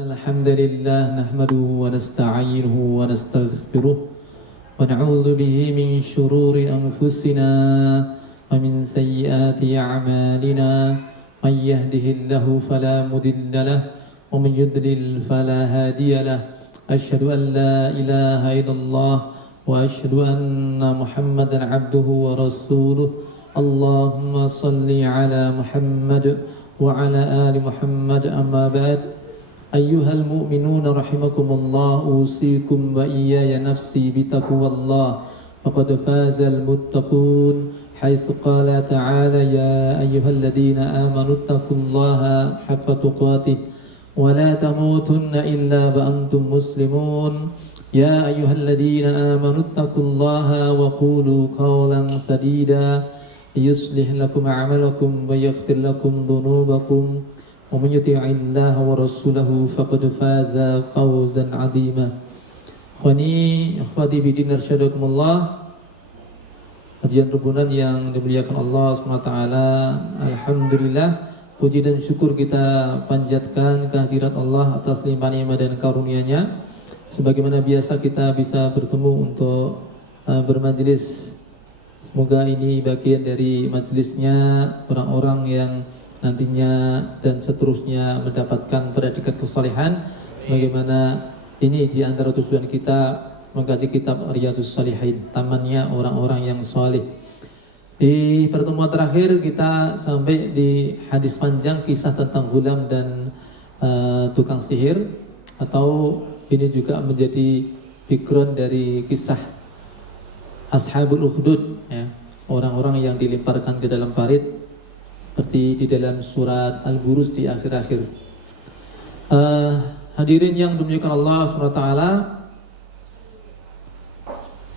Alhamdulillah nahmaduhu wa nasta'inuhu wa nastaghfiruh wa na'udzu bihi min shururi anfusina wa min sayyiati a'malina may yahdihillahu fala mudilla lahu wa man yudlil fala hadiya lahu asyhadu an la ilaha illallah wa asyhadu anna Muhammadan 'abduhu wa rasuluh Allahumma salli ala Muhammad wa ala ali Muhammad amma ba'd أيها المؤمنون رحمكم الله أوصيكم وإياي نفسي بتقوى الله فقد فاز المتقون حيث قال تعالى يا أيها الذين آمنوا اتقوا الله حق تقاته ولا تموتن إلا وأنتم مسلمون يا أيها الذين آمنوا اتقوا الله وقولوا قولا سديدا يصلح لكم أعمالكم ويغفر لكم ذنوبكم ومن يطع الله ورسوله فقد فاز فوزا عظيما. Akhwati bidin arsyadakumullah, kajian rubunan yang dimuliakan Allah SWT. Alhamdulillah, puji dan syukur kita panjatkan kehadirat Allah atas limpah nikmat dan karunia-Nya. Sebagaimana biasa kita bisa bertemu untuk bermajelis. Semoga ini bagian dari majelisnya orang-orang yang nantinya dan seterusnya mendapatkan predikat kesalehan, sebagaimana ini di antara tujuan kita mengkaji kitab Riyadhus Shalihin, tamannya orang-orang yang saleh. Di pertemuan terakhir kita sampai di hadis panjang kisah tentang Ghulam dan tukang sihir, atau ini juga menjadi background dari kisah Ashabul Ukhdud, ya, orang-orang yang dilemparkan ke dalam parit seperti di dalam surat Al-Buruz di akhir-akhir. Hadirin yang dimuliakan Allah SWT,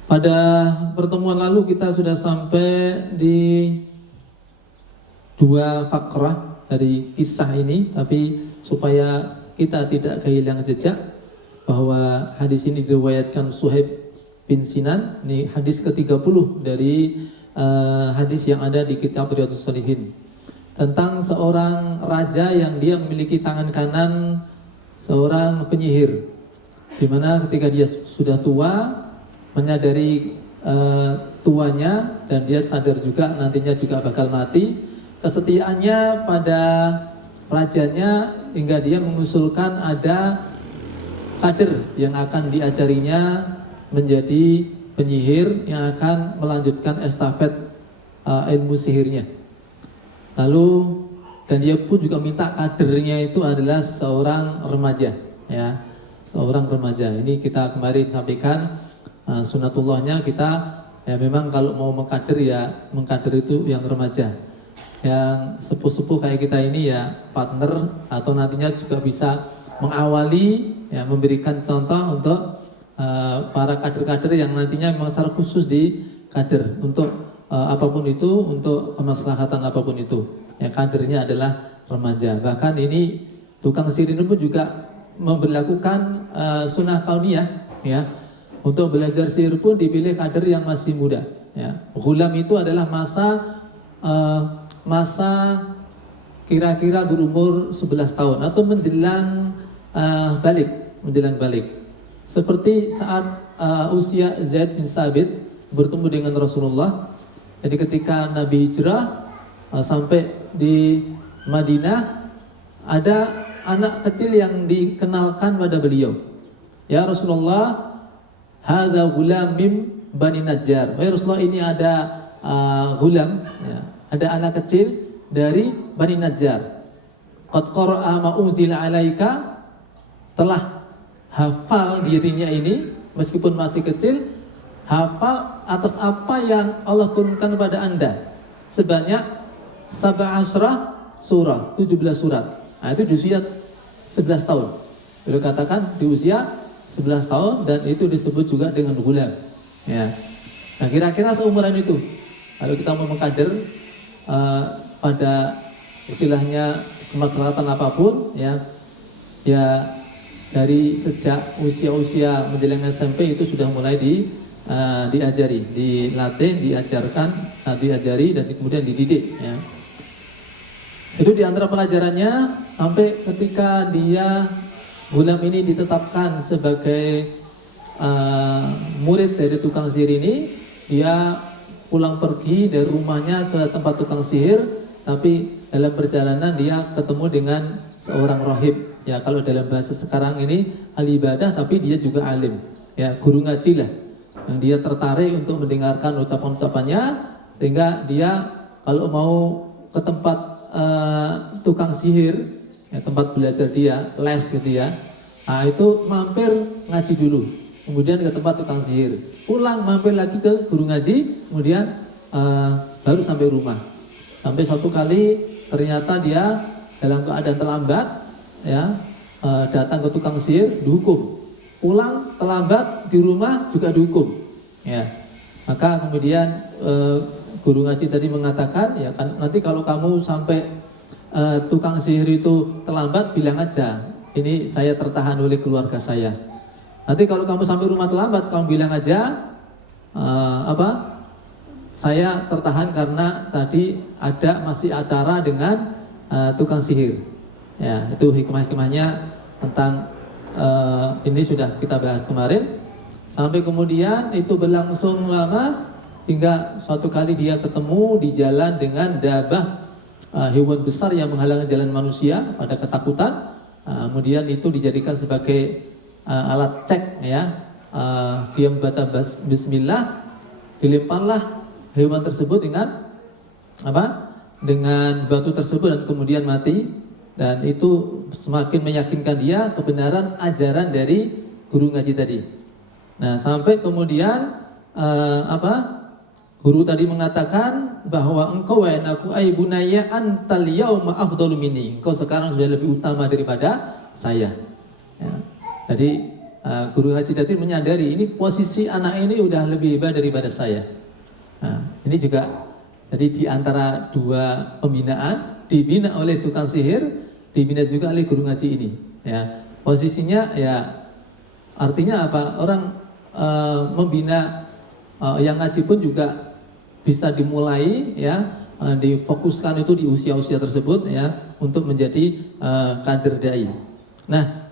pada pertemuan lalu kita sudah sampai di dua fakrah dari kisah ini, tapi supaya kita tidak kehilangan jejak bahwa hadis ini diriwayatkan Suhaib bin Sinan. Ini hadis ke-30 dari hadis yang ada di kitab Riyadhus Shalihin, tentang seorang raja yang dia memiliki tangan kanan seorang penyihir, di mana ketika dia sudah tua, menyadari tuanya dan dia sadar juga nantinya juga bakal mati, kesetiaannya pada rajanya hingga dia mengusulkan ada kader yang akan diajarinya menjadi penyihir yang akan melanjutkan estafet ilmu sihirnya. Lalu dan dia pun juga minta kadernya itu adalah seorang remaja, ya, seorang remaja. Ini kita kemarin sampaikan sunatullahnya kita, ya, memang kalau mau mengkader ya mengkader itu yang remaja, yang sepuh-sepuh kayak kita ini ya partner, atau nantinya juga bisa mengawali, ya, memberikan contoh untuk para kader-kader yang nantinya memang secara khusus di kader untuk apapun itu, untuk kemaslahatan apapun itu, ya, kadernya adalah remaja. Bahkan ini tukang sihir pun juga memberlakukan sunnah kauniyah, ya, untuk belajar sihir pun dipilih kader yang masih muda, ya. Ghulam itu adalah masa kira-kira berumur 11 tahun atau menjelang balik, seperti saat usia Zaid bin Sabit bertemu dengan Rasulullah. Jadi ketika Nabi hijrah sampai di Madinah, ada anak kecil yang dikenalkan pada beliau. Ya Rasulullah, hadza ghulam min Bani Najjar. Ya Rasulullah, ini ada ghulam, ya, ada anak kecil dari Bani Najjar. Qad qara'a ma unzila alaika, telah hafal dirinya ini meskipun masih kecil, hafal atas apa yang Allah turunkan kepada Anda sebanyak 17 surah, 17 surat. Nah, itu di usia 11 tahun. Beliau katakan di usia 11 tahun, dan itu disebut juga dengan ghulam, ya. Nah, kira-kira seumuran itu kalau kita mau mengkader pada istilahnya kemaslahatan apapun, ya dari sejak usia-usia menjelang SMP itu sudah mulai diajari, dilatih, diajarkan, diajari dan kemudian dididik, ya. Itu di antara pelajarannya, sampai ketika dia Gulam ini ditetapkan sebagai murid dari tukang sihir ini, dia pulang pergi dari rumahnya ke tempat tukang sihir, tapi dalam perjalanan dia ketemu dengan seorang rohib. Ya, kalau dalam bahasa sekarang ini ahli ibadah, tapi dia juga alim. Ya, guru ngaji lah, yang dia tertarik untuk mendengarkan ucapan-ucapannya, sehingga dia kalau mau ke tempat tukang sihir, ya, tempat belajar dia, les gitu ya, nah itu mampir ngaji dulu, kemudian ke tempat tukang sihir, pulang mampir lagi ke guru ngaji, kemudian baru sampai rumah. Sampai suatu kali ternyata dia dalam keadaan terlambat, ya, datang ke tukang sihir dihukum, pulang terlambat di rumah juga dihukum, ya. Maka kemudian guru ngaji tadi mengatakan, ya kan, nanti kalau kamu sampai tukang sihir itu terlambat, bilang aja, ini saya tertahan oleh keluarga saya. Nanti kalau kamu sampai rumah terlambat, kamu bilang aja, saya tertahan karena tadi ada masih acara dengan tukang sihir. Ya, itu hikmah-hikmahnya tentang ini sudah kita bahas kemarin. Sampai kemudian itu berlangsung lama, hingga suatu kali dia ketemu di jalan dengan dabah, hewan besar yang menghalangi jalan manusia pada ketakutan. Kemudian itu dijadikan sebagai alat cek, ya. Dia membaca bismillah, dilemparlah hewan tersebut dengan dengan batu tersebut dan kemudian mati. Dan itu semakin meyakinkan dia kebenaran ajaran dari guru ngaji tadi. Nah, sampai kemudian guru tadi mengatakan bahwa engkau wahai anakku, ai bunayya antal yauma afdalu minni, engkau sekarang sudah lebih utama daripada saya. Ya. Jadi guru ngaji tadi menyadari ini posisi anak ini udah lebih hebat daripada saya. Nah, ini juga jadi di antara dua pembinaan, dibina oleh tukang sihir, dibina juga oleh guru ngaji ini. Ya, posisinya ya artinya apa? Orang membina yang ngaji pun juga bisa dimulai, ya, difokuskan itu di usia-usia tersebut, ya, untuk menjadi kader dai. Nah,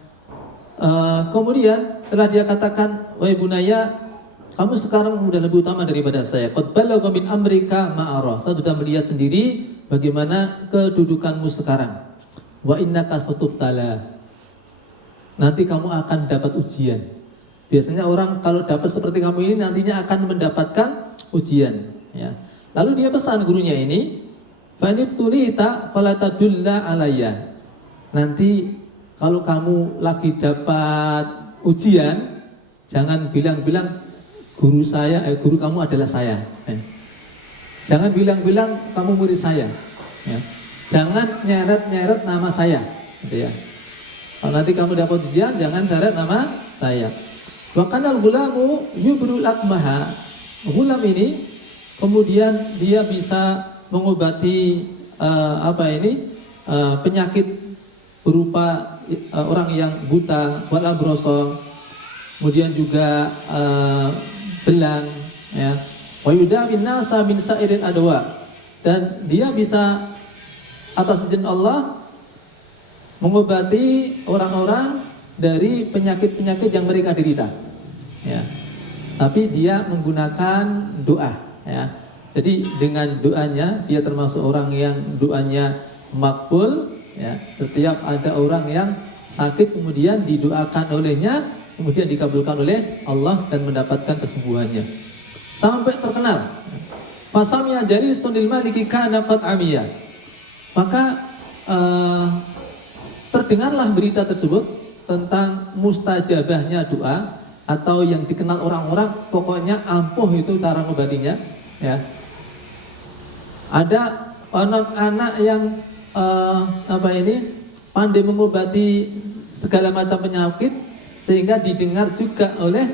kemudian telah dia katakan, wahai bunaya, kamu sekarang sudah lebih utama daripada saya. Qad balagha min amrika ma'ara. Saya sudah melihat sendiri bagaimana kedudukanmu sekarang. Wa innaka satubtala. Nanti kamu akan dapat ujian. Biasanya orang kalau dapat seperti kamu ini nantinya akan mendapatkan ujian, ya. Lalu dia pesan gurunya ini, fa in tulita fala tadulla alayya. Nanti kalau kamu lagi dapat ujian, jangan bilang-bilang guru kamu adalah saya. Jangan bilang-bilang kamu murid saya. Ya. Jangan nyeret-nyeret nama saya, gitu ya. Kalau nanti kamu dapat ujian, jangan nyeret nama saya. Bahkan al-gulamu yubrul akmaha. Gulam ini kemudian dia bisa mengobati penyakit berupa orang yang buta, wal abroso, kemudian juga belang, ya. Wa yudawin nasa min sa'iril adwa. Dan dia bisa atas izin Allah mengobati orang-orang dari penyakit-penyakit yang mereka derita, ya. Tapi dia menggunakan doa, ya. Jadi dengan doanya dia termasuk orang yang doanya makbul, ya. Setiap ada orang yang sakit kemudian didoakan olehnya, kemudian dikabulkan oleh Allah dan mendapatkan kesembuhannya. Sampai terkenal. Fasamya dari sunil maliki kana qad amiya. Maka terdengarlah berita tersebut tentang mustajabahnya doa, atau yang dikenal orang-orang pokoknya ampuh itu cara ngobatinya, ya. Ada anak-anak yang pandai mengobati segala macam penyakit, sehingga didengar juga oleh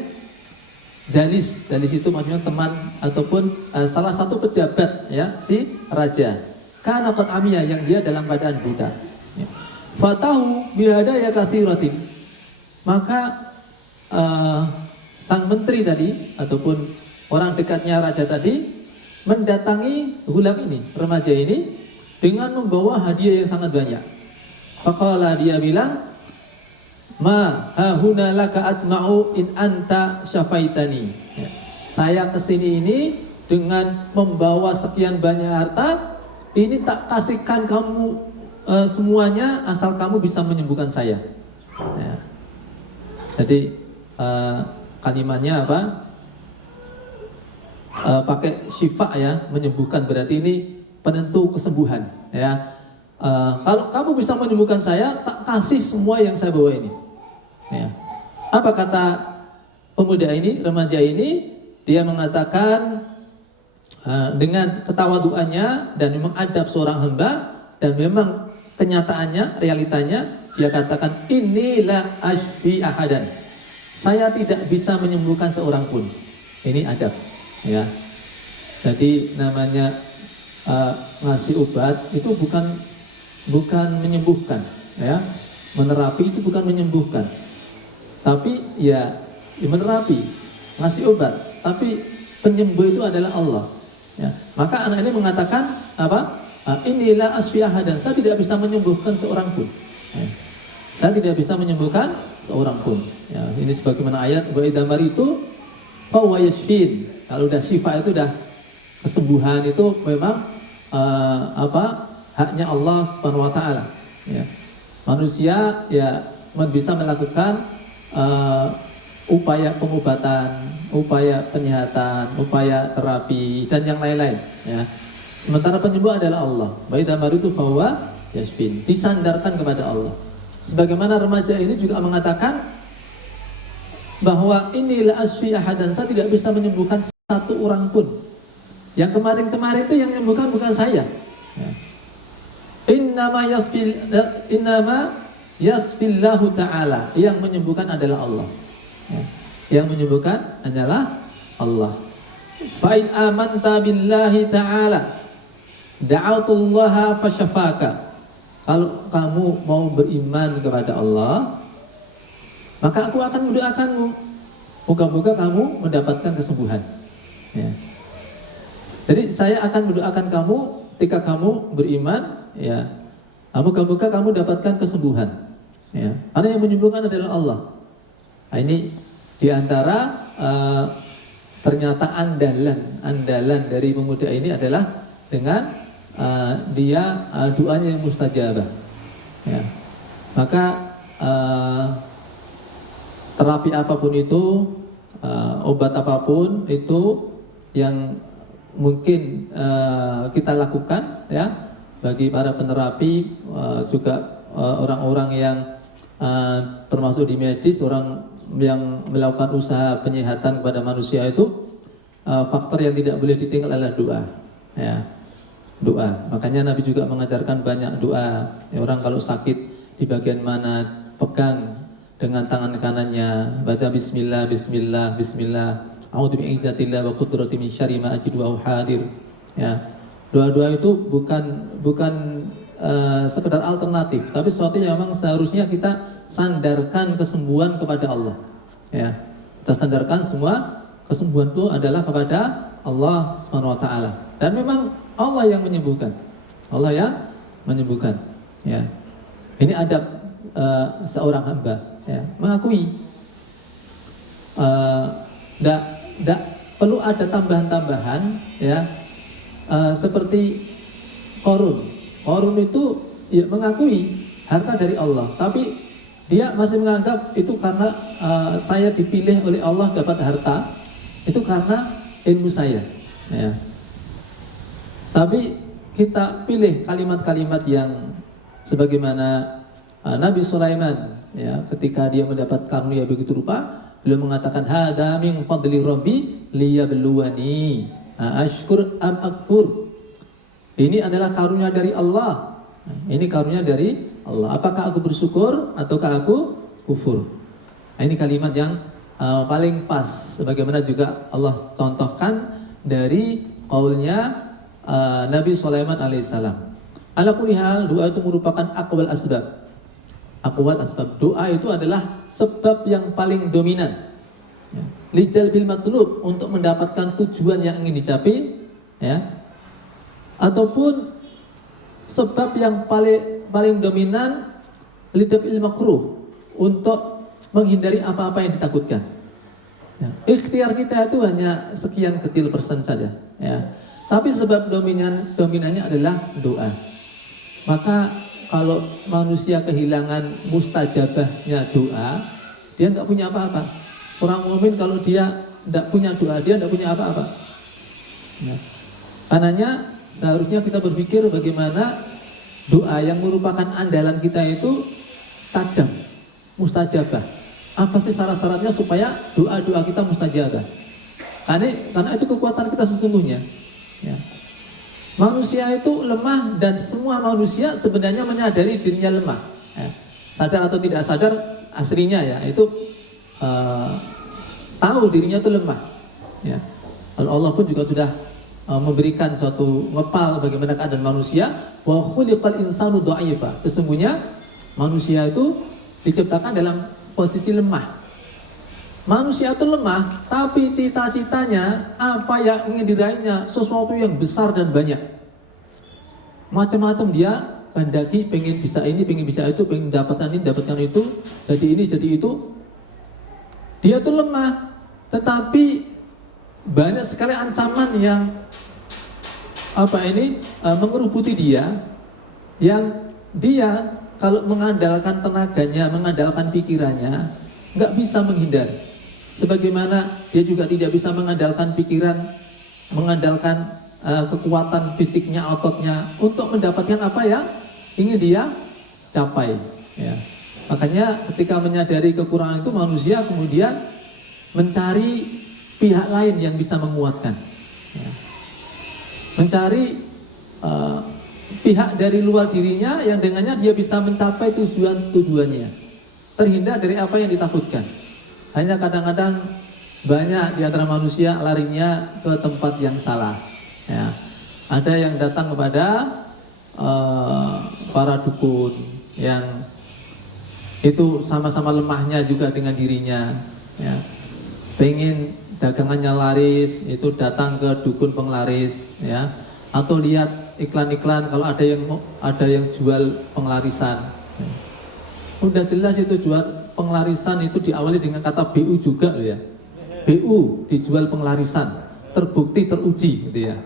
dalis. Dalis itu maksudnya teman ataupun salah satu pejabat, ya, si raja. Kana qad amiya, yang dia dalam keadaan buta. Ya. Fatahu bihadaya katsiratin. Maka sang menteri tadi ataupun orang dekatnya raja tadi mendatangi gulam ini, remaja ini, dengan membawa hadiah yang sangat banyak. Faqala, dia bilang, ma hahuna laka ajma'u in anta syafaitani. Ya. Saya kesini ini dengan membawa sekian banyak harta, ini tak kasihkan kamu semuanya asal kamu bisa menyembuhkan saya. Ya. Jadi kalimatnya apa? Pakai syifa ya, menyembuhkan, berarti ini penentu kesembuhan ya. Kalau kamu bisa menyembuhkan saya, tak kasih semua yang saya bawa ini. Ya. Apa kata pemuda ini, remaja ini? Dia mengatakan dengan ketawaduannya dan memang adab seorang hamba, dan memang kenyataannya, realitanya, dia katakan, inilah ashfi ahadan. Saya tidak bisa menyembuhkan seorang pun. Ini adab. Ya, jadi namanya ngasih obat itu bukan menyembuhkan, ya. Menerapi itu bukan menyembuhkan, tapi ya menerapi, ngasih obat. Tapi penyembuh itu adalah Allah. Ya. Maka anak ini mengatakan apa? Inilah asfiahadan. Saya tidak bisa menyembuhkan seorang pun. Ya. Saya tidak bisa menyembuhkan seorang pun. Ya, ini sebagaimana ayat wa idamar itu fahuwa yashfin. Kalau udah syifa itu udah kesembuhan, itu memang haknya Allah Subhanahu wa taala. Ya. Manusia ya bisa melakukan upaya pengobatan, upaya penyihatan, upaya terapi dan yang lain-lain ya. Sementara penyembuh adalah Allah. Baida maritu fahuwa yashfin. Disandarkan kepada Allah. Sebagaimana remaja ini juga mengatakan bahwa inilah asfi ahadan, saya tidak bisa menyembuhkan satu orang pun. Yang kemarin-kemarin itu yang menyembuhkan bukan saya. Innama yasfillahu ta'ala. Yang menyembuhkan adalah Allah. Yang menyembuhkan adalah Allah. Fa'in amanta billahi ta'ala da'autullaha fasyafaka. Kalau kamu mau beriman kepada Allah, maka aku akan mendoakanmu. Moga-moga kamu mendapatkan kesembuhan. Ya. Jadi saya akan mendoakan kamu ketika kamu beriman, ya. Moga-moga kamu dapatkan kesembuhan. Ya. Karena yang menyembuhkan adalah Allah. Nah, ini diantara ternyata andalan dari pemuda ini adalah dengan dia doanya yang mustajabah. Ya. Maka terapi apapun itu, obat apapun itu yang mungkin kita lakukan ya, bagi para penerapi, juga orang-orang yang termasuk di medis, orang yang melakukan usaha penyihatan kepada manusia itu, faktor yang tidak boleh ditinggal adalah doa ya, doa. Makanya Nabi juga mengajarkan banyak doa ya. Orang kalau sakit di bagian mana, pegang dengan tangan kanannya, baca bismillah, bismillah, bismillah. A'udzu bi'izzatillah wa qudrati min syarri ma ajidu wa hadir. Ya. Doa-doa itu bukan sekedar alternatif, tapi sesuatu yang memang seharusnya kita sandarkan kesembuhan kepada Allah. Ya. Kita sandarkan semua kesembuhan itu adalah kepada Allah Subhanahu wa taala. Dan memang Allah yang menyembuhkan. Allah yang menyembuhkan. Ya. Ini adab seorang hamba. Ya, mengakui tidak perlu ada tambahan-tambahan ya, seperti Korun itu ya mengakui harta dari Allah, tapi dia masih menganggap itu karena saya dipilih oleh Allah dapat harta, itu karena ilmu saya ya. Tapi kita pilih kalimat-kalimat yang sebagaimana Nabi Sulaiman ya, ketika dia mendapat karunia begitu rupa, beliau mengatakan hada min fadli rabbi liyabluwani ashkur am akfur. Ini adalah karunia dari Allah. Ini karunia dari Allah. Apakah aku bersyukur ataukah aku kufur? Nah, ini kalimat yang paling pas, sebagaimana juga Allah contohkan dari qaulnya Nabi Sulaiman alaihissalam. Ala kulli hal, doa itu merupakan aqwal asbab. Aqwal asbab, doa itu adalah sebab yang paling dominan. Lijal bil matlub, untuk mendapatkan tujuan yang ingin dicapai, ya. Ataupun sebab yang paling dominan lidaf'il makruh, untuk menghindari apa-apa yang ditakutkan. Ya, ikhtiar kita itu hanya sekian kecil persen saja, ya. Tapi sebab dominannya adalah doa. Maka kalau manusia kehilangan mustajabahnya doa, dia nggak punya apa-apa. Orang mukmin kalau dia tidak punya doa, dia tidak punya apa-apa. Ya. Karenanya seharusnya kita berpikir bagaimana doa yang merupakan andalan kita itu tajam, mustajabah. Apa sih syarat-syaratnya supaya doa-doa kita mustajabah? Karena itu kekuatan kita sesungguhnya. Ya. Manusia itu lemah, dan semua manusia sebenarnya menyadari dirinya lemah. Ya. Sadar atau tidak sadar, aslinya ya itu tahu dirinya itu lemah. Ya. Allah pun juga sudah memberikan suatu ngepal bagaimana keadaan manusia. Wa khuliqal insanu dha'ifa. Sesungguhnya manusia itu diciptakan dalam posisi lemah. Manusia itu lemah, tapi cita-citanya apa yang ingin diraihnya sesuatu yang besar dan banyak. Macam-macam dia kehendaki, pengen bisa ini, pengen bisa itu, pengen dapatkan ini, dapatkan itu, jadi ini, jadi itu. Dia itu lemah, tetapi banyak sekali ancaman yang mengerubuti dia, yang dia kalau mengandalkan tenaganya, mengandalkan pikirannya, nggak bisa menghindari. Sebagaimana dia juga tidak bisa mengandalkan pikiran, mengandalkan kekuatan fisiknya, ototnya, untuk mendapatkan apa yang ingin dia capai. Ya. Makanya ketika menyadari kekurangan itu, manusia kemudian mencari pihak lain yang bisa menguatkan. Ya. Mencari pihak dari luar dirinya yang dengannya dia bisa mencapai tujuannya, terhindar dari apa yang ditakutkan. Hanya kadang-kadang banyak di antara manusia larinya ke tempat yang salah. Ya. Ada yang datang kepada para dukun yang itu sama-sama lemahnya juga dengan dirinya. Ya. Pengen dagangannya laris, itu datang ke dukun penglaris. Ya. Atau lihat iklan-iklan kalau ada yang jual penglarisan. Udah jelas itu jual penglarisan itu diawali dengan kata BU juga loh ya. BU dijual penglarisan, terbukti teruji gitu ya.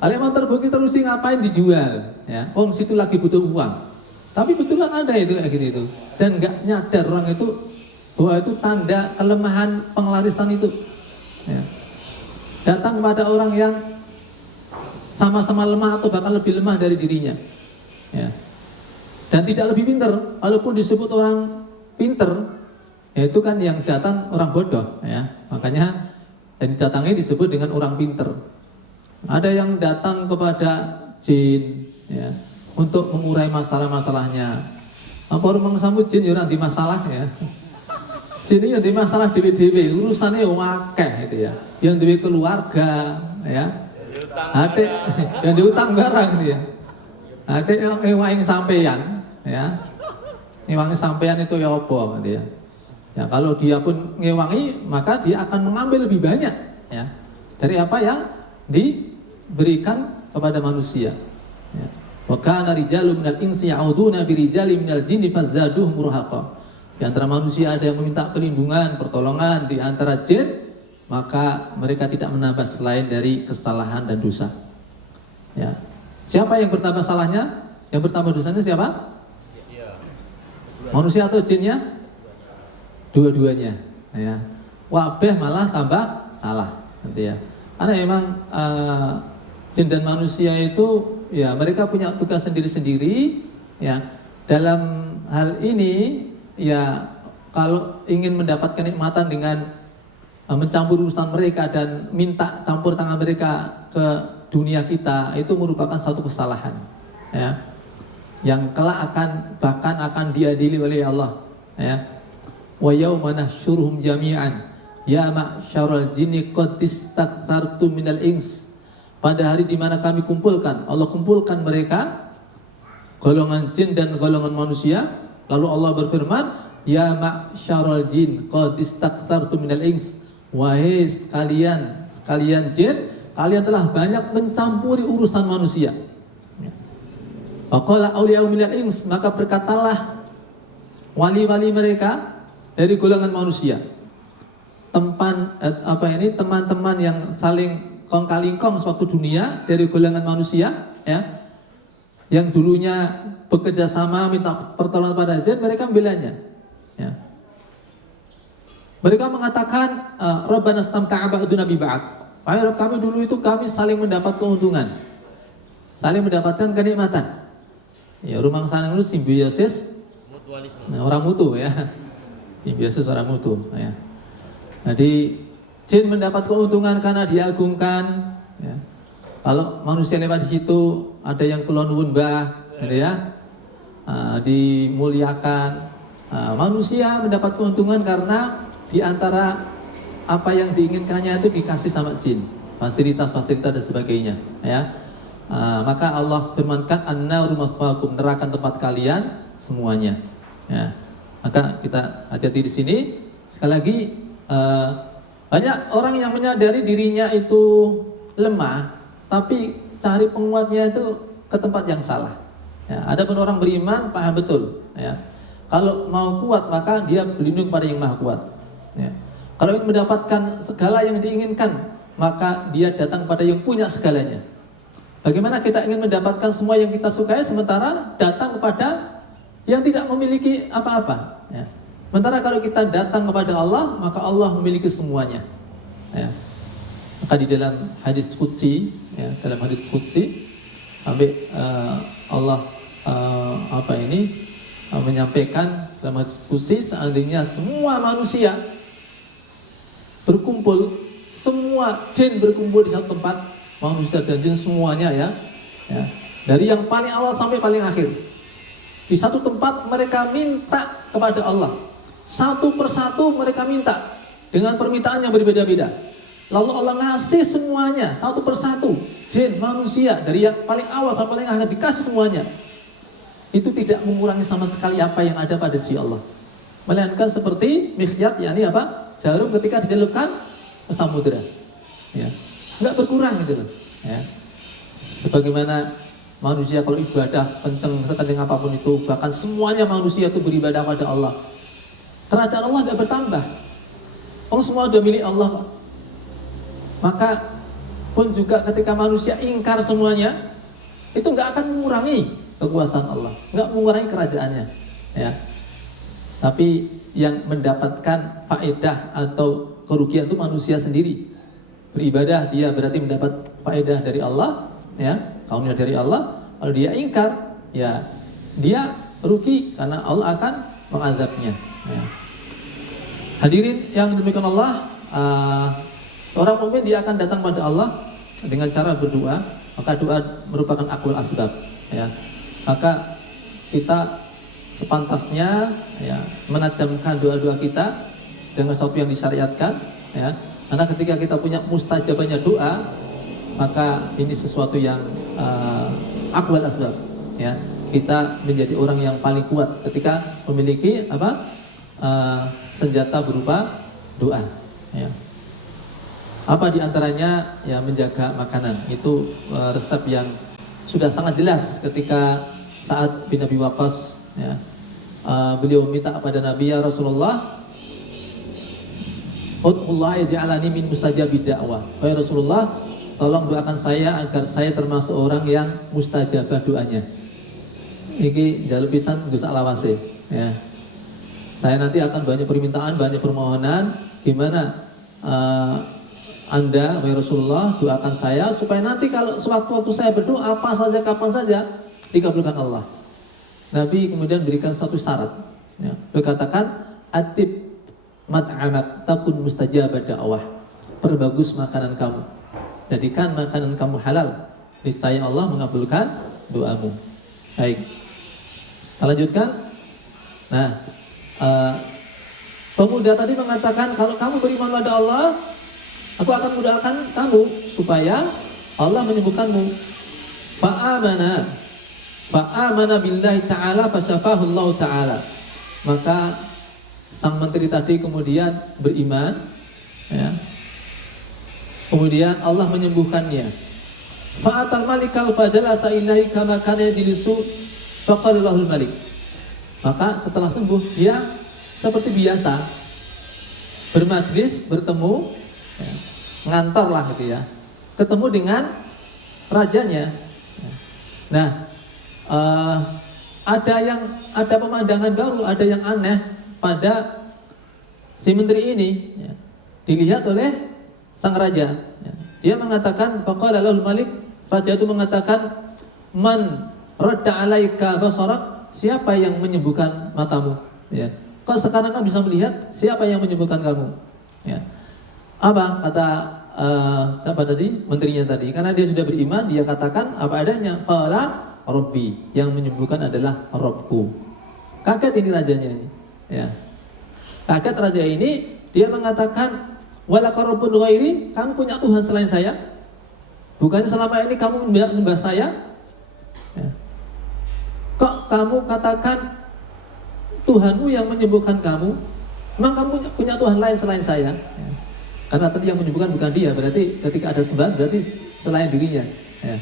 Kalau emang terbukti teruji ngapain dijual? Ya, situ lagi butuh uang. Tapi betulan ada itu kayak gini itu. Dan nggak nyadar orang itu bahwa itu tanda kelemahan penglarisan itu. Ya. Datang kepada orang yang sama-sama lemah atau bahkan lebih lemah dari dirinya, ya. Dan tidak lebih pintar, walaupun disebut orang pintar, ya itu kan yang datang orang bodoh, ya. Makanya yang datangi disebut dengan orang pintar. Ada yang datang kepada jin, ya, untuk mengurai masalah-masalahnya. Apa orang sambut jin ya di masalah ya. Jin ini di masalah dewe-dewe, urusannya wakeh gitu ya. Yang dewe keluarga, ya. Adik yang diutang barang gitu ya. Adik yang ngewangin sampeyan, ya. Ngewangin sampeyan itu ya apa gitu ya. Ya kalau dia pun ngewangi, maka dia akan mengambil lebih banyak, ya, dari apa yang diberikan kepada manusia. Ya. Wa kana rijalun minal insi ya'uduna birijali minal jinni fazaduhum rahaqa. Di antara manusia ada yang meminta perlindungan, pertolongan di antara jin, maka mereka tidak menambah selain dari kesalahan dan dosa. Ya. Siapa yang bertambah salahnya? Yang bertambah dosanya siapa? Manusia atau jinnya? Dua-duanya. Ya. Wabah malah tambah salah, gitu ya. Karena memang jin dan manusia itu, ya mereka punya tugas sendiri-sendiri. Ya. Dalam hal ini, ya kalau ingin mendapatkan nikmatan dengan mencampur urusan mereka dan minta campur tangan mereka ke dunia kita, itu merupakan satu kesalahan, ya, yang kelak bahkan akan diadili oleh Allah, ya. Wa yauma nahsyuruhum jami'an ya ma'syarul jinni qad istakthartum minal ins. Pada hari di mana kami kumpulkan, Allah kumpulkan mereka, golongan jin dan golongan manusia, lalu Allah berfirman, ya ma'syarul jin qad istakthartum minal ins. Wahai sekalian jin, kalian telah banyak mencampuri urusan manusia. Waqala awliya'u minal ins, maka berkatalah wali-wali mereka dari golongan manusia. Teman-teman yang saling kong-kali-kong suatu dunia dari golongan manusia, ya, yang dulunya bekerja sama minta pertolongan pada jin, mereka membelanya. Ya. Mereka mengatakan, Rabbana istamta'a ba'duna bi ba'd. Kami dulu itu kami saling mendapat keuntungan, saling mendapatkan kenikmatan. Ya, rumah saling itu simbiosis, mutualisme. Orang mutu ya, simbiosis orang mutu. Ya. Jadi jin mendapat keuntungan karena diagungkan. Ya. Kalau manusia lewat di situ ada yang kulon wunbah, gitu ya, dimuliakan. Manusia mendapat keuntungan karena diantara apa yang diinginkannya itu dikasih sama jin, fasilitas-fasilitas dan sebagainya. Ya. Maka Allah firmankan an-naru maswaakum, neraka tempat kalian semuanya. Ya. Maka kita hati-hati di sini. Sekali lagi, banyak orang yang menyadari dirinya itu lemah, tapi cari penguatnya itu ke tempat yang salah. Ya, adapun orang beriman paham betul. Ya, kalau mau kuat maka dia berlindung pada yang maha kuat. Ya, kalau ingin mendapatkan segala yang diinginkan maka dia datang pada yang punya segalanya. Bagaimana kita ingin mendapatkan semua yang kita sukai sementara datang kepada yang tidak memiliki apa-apa? Ya. Sementara kalau kita datang kepada Allah, maka Allah memiliki semuanya. Ya. Maka di dalam hadis qudsi, ya, Allah menyampaikan dalam hadis qudsi, seandainya semua manusia berkumpul, semua jin berkumpul di satu tempat, manusia dan jin semuanya, ya, dari yang paling awal sampai paling akhir, di satu tempat mereka minta kepada Allah. Satu persatu mereka minta dengan permintaan yang berbeda-beda. Lalu Allah ngasih semuanya satu persatu, jin, manusia, dari yang paling awal sampai paling akhir dikasih semuanya. Itu tidak mengurangi sama sekali apa yang ada pada sisi Allah. Melainkan seperti mikhyat, yakni apa? Jarum ketika dicelupkan ke samudera. Ya. Enggak berkurang gitu loh. Ya. Sebagaimana manusia kalau ibadah sekencang apapun itu, bahkan semuanya manusia itu beribadah pada Allah, kerajaan Allah tidak bertambah. Kalau semua sudah milik Allah, Pak. Maka pun juga ketika manusia ingkar semuanya, itu nggak akan mengurangi kekuasaan Allah, nggak mengurangi kerajaannya. Ya. Tapi yang mendapatkan faedah atau kerugian itu manusia sendiri. Beribadah dia berarti mendapat faedah dari Allah, ya, karunia dari Allah. Kalau dia ingkar, ya dia rugi karena Allah akan mengazabnya. Ya. Hadirin yang demikian Allah, seorang mukmin dia akan datang pada Allah dengan cara berdoa. Maka doa merupakan aqwal asbab. Ya. Maka kita sepantasnya, ya, menajamkan doa-doa kita dengan sesuatu yang disyariatkan. Ya. Karena ketika kita punya mustajabahnya doa, maka ini sesuatu yang aqwal asbab. Ya. Kita menjadi orang yang paling kuat ketika memiliki senjata berupa doa. Ya. Apa diantaranya? Ya, menjaga makanan. Itu resep yang sudah sangat jelas ketika Sa'ad bin Abi Waqqas, ya, beliau minta kepada Nabi, ya Rasulullah, ud'ullah yaj'alani min mustajabid da'wah. Wahai Rasulullah, tolong doakan saya agar saya termasuk orang yang mustajabah doanya. Iki jalur pisan Gus Alawase, ya. Saya nanti akan banyak permintaan, banyak permohonan. Gimana Anda, wahai Rasulullah, doakan saya supaya nanti kalau sewaktu-waktu saya berdoa apa saja, kapan saja, dikabulkan Allah. Nabi kemudian berikan satu syarat. Ya. Beliau katakan, atib mat'amak takun mustajabah da'wah. Perbagus makanan kamu. Jadikan makanan kamu halal. Niscaya Allah mengabulkan doamu. Baik. Kita lanjutkan. Nah, pemuda tadi mengatakan, kalau kamu beriman pada Allah, aku akan mendoakan kamu supaya Allah menyembuhkanmu. Fa'amana billahi ta'ala fasyafahu Allah ta'ala. Maka sang menteri tadi kemudian beriman, ya. Kemudian Allah menyembuhkannya. Fa'atal malikal fajalasa ilahi kama kana yajlisu Faqala lahul malik. Maka setelah sembuh dia seperti biasa bermajlis, bertemu, ya, ngantor lah gitu ya, ketemu dengan rajanya. Nah, ada pemandangan baru, ada yang aneh pada si menteri ini, ya, dilihat oleh sang raja. Ya. Dia mengatakan, faqala lahul malik, raja itu mengatakan, man radda alaika basarak, siapa yang menyembuhkan matamu? Ya. Kok sekarang kan bisa melihat, siapa yang menyembuhkan kamu? Ya. Apa kata siapa tadi? Menterinya tadi. Karena dia sudah beriman, dia katakan apa adanya. Qala Rabbi, yang menyembuhkan adalah Rabbku. Kaget ini rajanya ini. Ya. Kaget raja ini, dia mengatakan, walaka rabbun ghairi, kamu punya Tuhan selain saya? Bukannya selama ini kamu menyembah saya? Ya. Kok kamu katakan Tuhanmu yang menyembuhkan kamu? Memang kamu punya Tuhan lain selain saya? Ya. Karena tadi yang menyembuhkan bukan dia, berarti ketika ada sembahan berarti selain dirinya. Ya.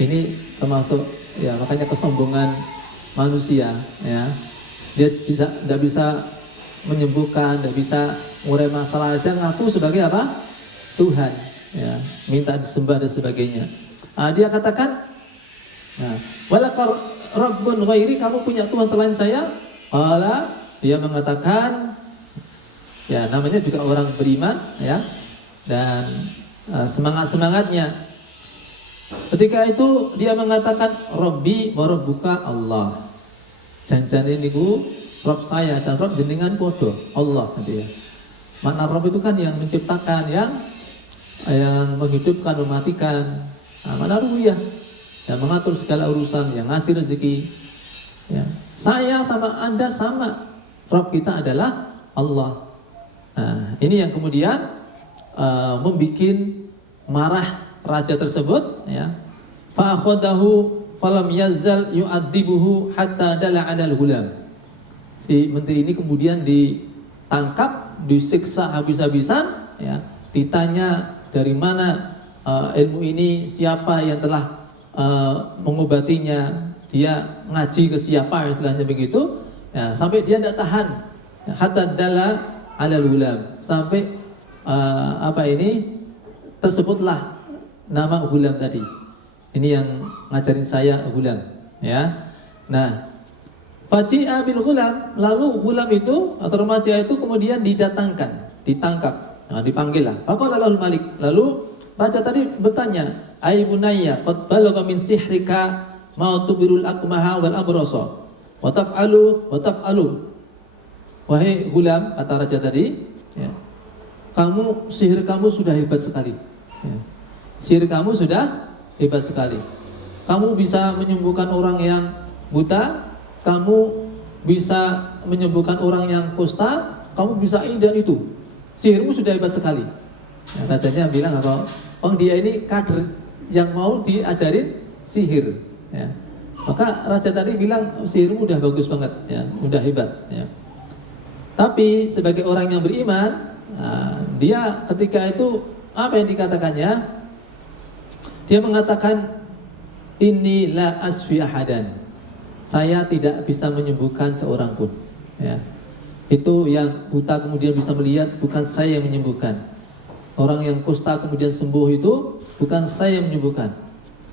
Ini termasuk ya makanya kesombongan manusia. Ya. Dia tidak bisa menyembuhkan, tidak bisa mengurai masalah aja, ngaku sebagai apa? Tuhan. Ya. Minta disembah dan sebagainya. Dia katakan, walaka rabbun ghairi, kamu punya Tuhan selain saya? Dia mengatakan, ya namanya juga orang beriman, ya, dan semangatnya. Ketika itu dia mengatakan, Rabbi wa rabbuka Allah. Janjane niku Rabb saya dan Rabb jenengan podo Allah, gitu ya. Makna Rabb itu kan yang menciptakan, yang menghidupkan, mematikan. Makna ruhiyah, yang mengatur segala urusan, yang ngasih rezeki. Ya. Saya sama Anda sama, Rabb kita adalah Allah. Ini yang kemudian membuat marah raja tersebut, ya. Fa akhadahu falam yazal yu'adzibuhu hatta dala 'alal hulam. Si menteri ini kemudian ditangkap, disiksa habis-habisan, ya. Ditanya dari mana ilmu ini, siapa yang telah mengobatinya, dia ngaji ke siapa, istilahnya begitu, ya, sampai dia tidak tahan, hatta dala 'alal hulam, sampai tersebutlah nama Hulam tadi. Ini yang ngajarin saya Hulam, ya. Nah, faji'a bil Hulam, lalu Hulam itu atau remaja itu kemudian didatangkan, ditangkap, dipanggil lah. Faqala lahul malik, lalu raja tadi bertanya, "Ai bunayya, qad balagha min sihrika ma tubirul akmaha wal abrasa wa taf'alu." Wahai Hulam, kata raja tadi, ya, sihir kamu sudah hebat sekali. Ya. Sihir kamu sudah hebat sekali. Kamu bisa menyembuhkan orang yang buta, kamu bisa menyembuhkan orang yang kusta, kamu bisa ini dan itu. Sihirmu sudah hebat sekali. Ya, rajanya bilang apa? Oh, dia ini kader yang mau diajarin sihir. Ya. Maka raja tadi bilang sihirmu udah bagus banget, ya, udah hebat. Ya. Tapi sebagai orang yang beriman, dia ketika itu apa yang dikatakannya? Dia mengatakan, inni la asfi ahadan. Saya tidak bisa menyembuhkan seorang pun. Ya. Itu yang buta kemudian bisa melihat, bukan saya yang menyembuhkan. Orang yang kusta kemudian sembuh itu bukan saya yang menyembuhkan.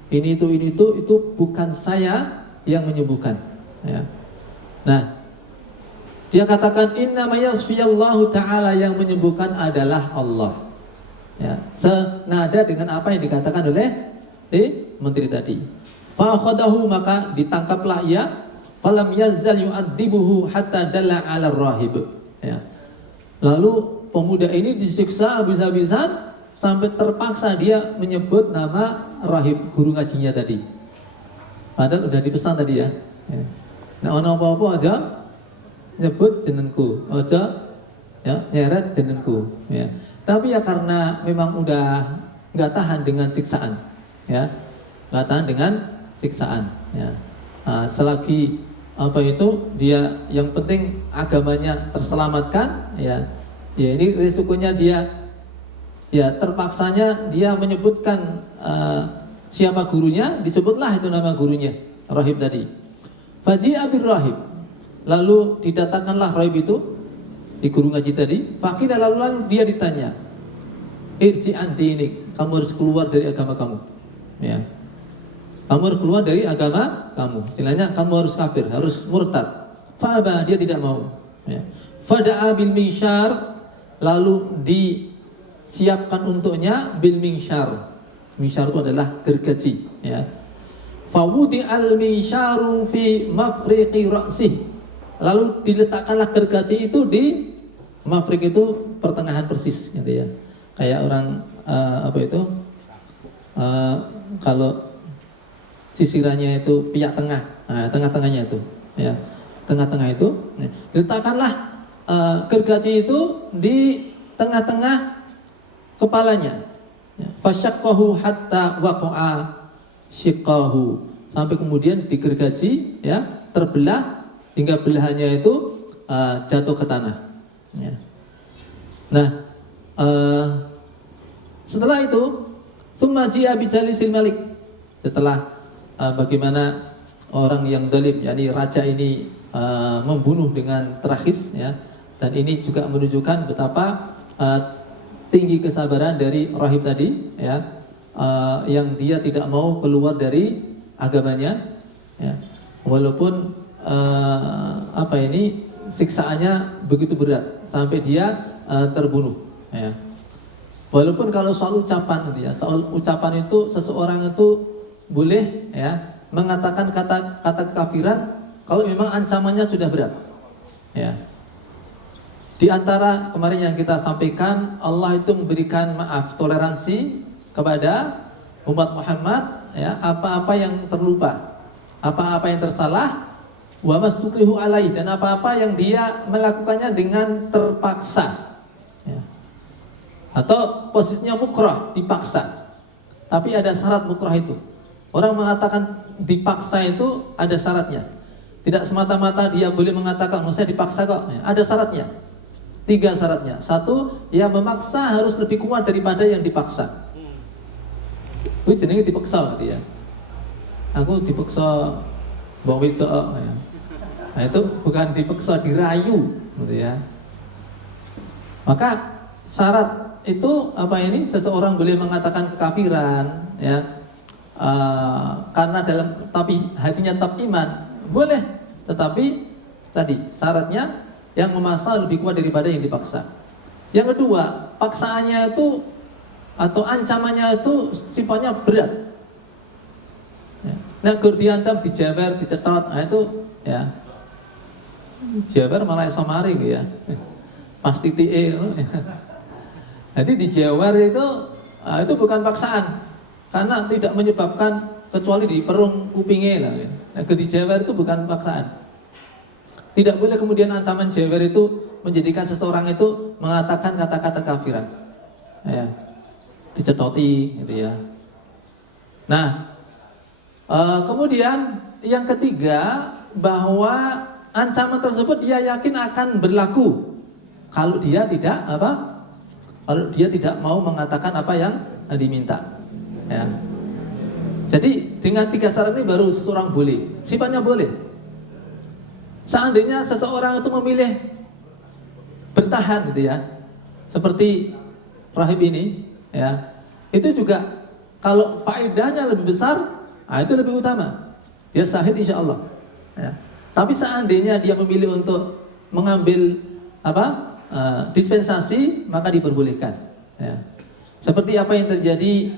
Ini itu bukan saya yang menyembuhkan. Ya. Nah, dia katakan inna mayasfiyallahu ta'ala, yang menyembuhkan adalah Allah. Ya, senada dengan apa yang dikatakan oleh menteri tadi. Fa akhadahu, maka ditangkaplah ia, falam yazal yu'adzibuhu hatta dalla 'ala rahib. Ya. Lalu pemuda ini disiksa habis-habisan sampai terpaksa dia menyebut nama rahib, guru ngajinya tadi. Padahal udah dipesan tadi ya. Ya. Nah, ono apa-apa aja nyebut jenengku, aja ya nyeret jenengku, ya. Tapi ya karena memang udah nggak tahan dengan siksaan, ya, nggak tahan dengan siksaan, ya. Selagi apa itu dia yang penting agamanya terselamatkan, ya, ya ini risikonya dia, ya terpaksanya dia menyebutkan siapa gurunya, disebutlah itu nama gurunya, rahib tadi. Faji'a birrahib. Lalu didatangkanlah rahib itu di guru ngaji tadi. Faqila lalu dia ditanya, irji an dinik, kamu harus keluar dari agama kamu. Ya. Kamu harus keluar dari agama kamu. Istilahnya kamu harus kafir, harus murtad. Fa'aba, dia tidak mau. Ya. Fada'a bil minsyar, lalu disiapkan untuknya bil minsyar. Minsyar itu adalah gergaji. Ya. Fawudi al minsyaru fi mafriqi ra'sih. Lalu diletakkanlah gergaji itu di mafriq itu pertengahan persis, gitu ya. Kayak orang kalau sisirannya itu pihak tengah, nah, tengah-tengahnya itu, ya, tengah-tengah itu, ya. Diletakkanlah gergaji itu di tengah-tengah kepalanya. Ya. Fasyaqqahu hatta waqa'a syiqqahu, sampai kemudian digergaji, ya, terbelah hingga belahannya itu jatuh ke tanah. Ya. Nah, setelah itu, tsumma ji'a bijalisil malik. Setelah bagaimana orang yang zalim, yakni raja ini membunuh dengan tragis, ya, dan ini juga menunjukkan betapa tinggi kesabaran dari rahib tadi, ya, yang dia tidak mau keluar dari agamanya, ya, walaupun siksaannya begitu berat sampai dia terbunuh, ya. Walaupun kalau soal ucapan, gitu ya, soal ucapan itu seseorang itu boleh, ya, mengatakan kata kekafiran kalau memang ancamannya sudah berat, ya. Di antara kemarin yang kita sampaikan, Allah itu memberikan maaf, toleransi kepada umat Muhammad, ya, apa-apa yang terlupa, apa-apa yang tersalah, wa mastutihu alaih, dan apa-apa yang dia melakukannya dengan terpaksa, ya. Atau posisinya mukrah, dipaksa. Tapi ada syarat mukrah itu. Orang mengatakan dipaksa itu ada syaratnya. Tidak semata-mata dia boleh mengatakan, saya dipaksa kok, ya, ada syaratnya. 3 syaratnya. 1, yang memaksa harus lebih kuat daripada yang dipaksa. Itu jenenge dipaksa, gitu ya. Aku dipaksa bawa itu, ya. Nah, itu bukan dipaksa, dirayu, gitu ya. Maka syarat itu seseorang boleh mengatakan kekafiran, ya, karena tapi hatinya tetap iman, boleh. Tetapi tadi syaratnya yang memaksa lebih kuat daripada yang dipaksa. Yang kedua, paksaannya itu atau ancamannya itu sifatnya berat. Ya. Nah, kalau diancam, dijewer, dicetot, nah itu, ya, jewer malah iso mari, ya, pasti TE. Jadi dijewer itu bukan paksaan, karena tidak menyebabkan kecuali di perung kupingnya, ya. Nah, dijewer itu bukan paksaan. Tidak boleh kemudian ancaman jewer itu menjadikan seseorang itu mengatakan kata-kata kafiran, ya, dicetoti, gitu ya. Nah, kemudian yang ketiga, bahwa ancaman tersebut dia yakin akan berlaku kalau dia tidak mau mengatakan apa yang diminta, ya. Jadi dengan 3 syarat ini baru seseorang boleh, sifatnya boleh. Seandainya seseorang itu memilih bertahan, gitu ya, seperti rahib ini, ya, itu juga kalau faedahnya lebih besar, itu lebih utama, dia syahid insya Allah, ya. Tapi seandainya dia memilih untuk mengambil dispensasi, maka diperbolehkan, ya. Seperti apa yang terjadi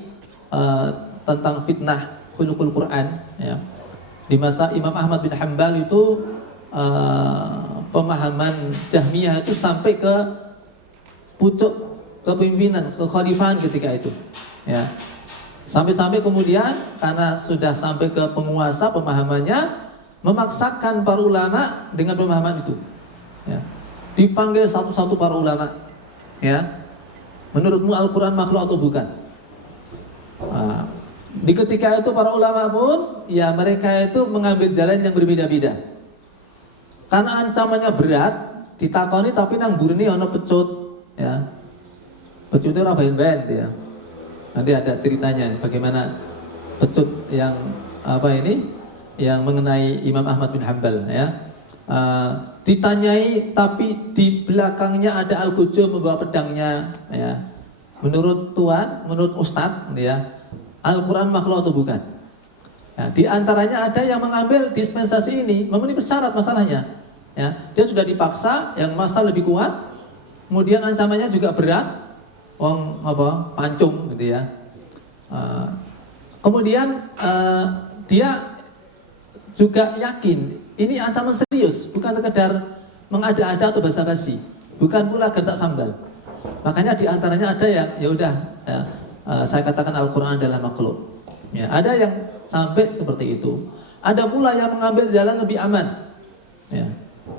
tentang fitnah khuluqul Quran, ya. Di masa Imam Ahmad bin Hanbal itu pemahaman Jahmiyah itu sampai ke pucuk kepemimpinan, kekhalifahan ketika itu, ya. Sampai-sampai kemudian karena sudah sampai ke penguasa pemahamannya, memaksakan para ulama dengan pemahaman itu, ya. Dipanggil satu-satu para ulama, ya. Menurutmu Al-Quran makhluk atau bukan? Di ketika itu para ulama pun, ya, mereka itu mengambil jalan yang berbeda-beda. Karena ancamannya berat, ditakoni tapi nang burine ana pecut, ya. Pecutnya ora baen-baen, ya. Nanti ada ceritanya bagaimana pecut yang yang mengenai Imam Ahmad bin Hanbal ya. Ditanyai tapi di belakangnya ada Al-Ghujjum membawa pedangnya ya. Menurut Tuan, menurut Ustadz ya, Al-Quran makhluk atau bukan? Nah, di antaranya ada yang mengambil dispensasi ini memenuhi syarat masalahnya ya. Dia sudah dipaksa, yang masa lebih kuat, kemudian ancamannya juga berat, pancung gitu ya. Kemudian dia juga yakin ini ancaman serius, bukan sekedar mengada-ada atau basa-basi, bukan pula gertak sambal. Makanya di antaranya ada yang ya udah ya, saya katakan Al-Quran adalah makhluk. Ya, ada yang sampai seperti itu. Ada pula yang mengambil jalan lebih aman. Ya,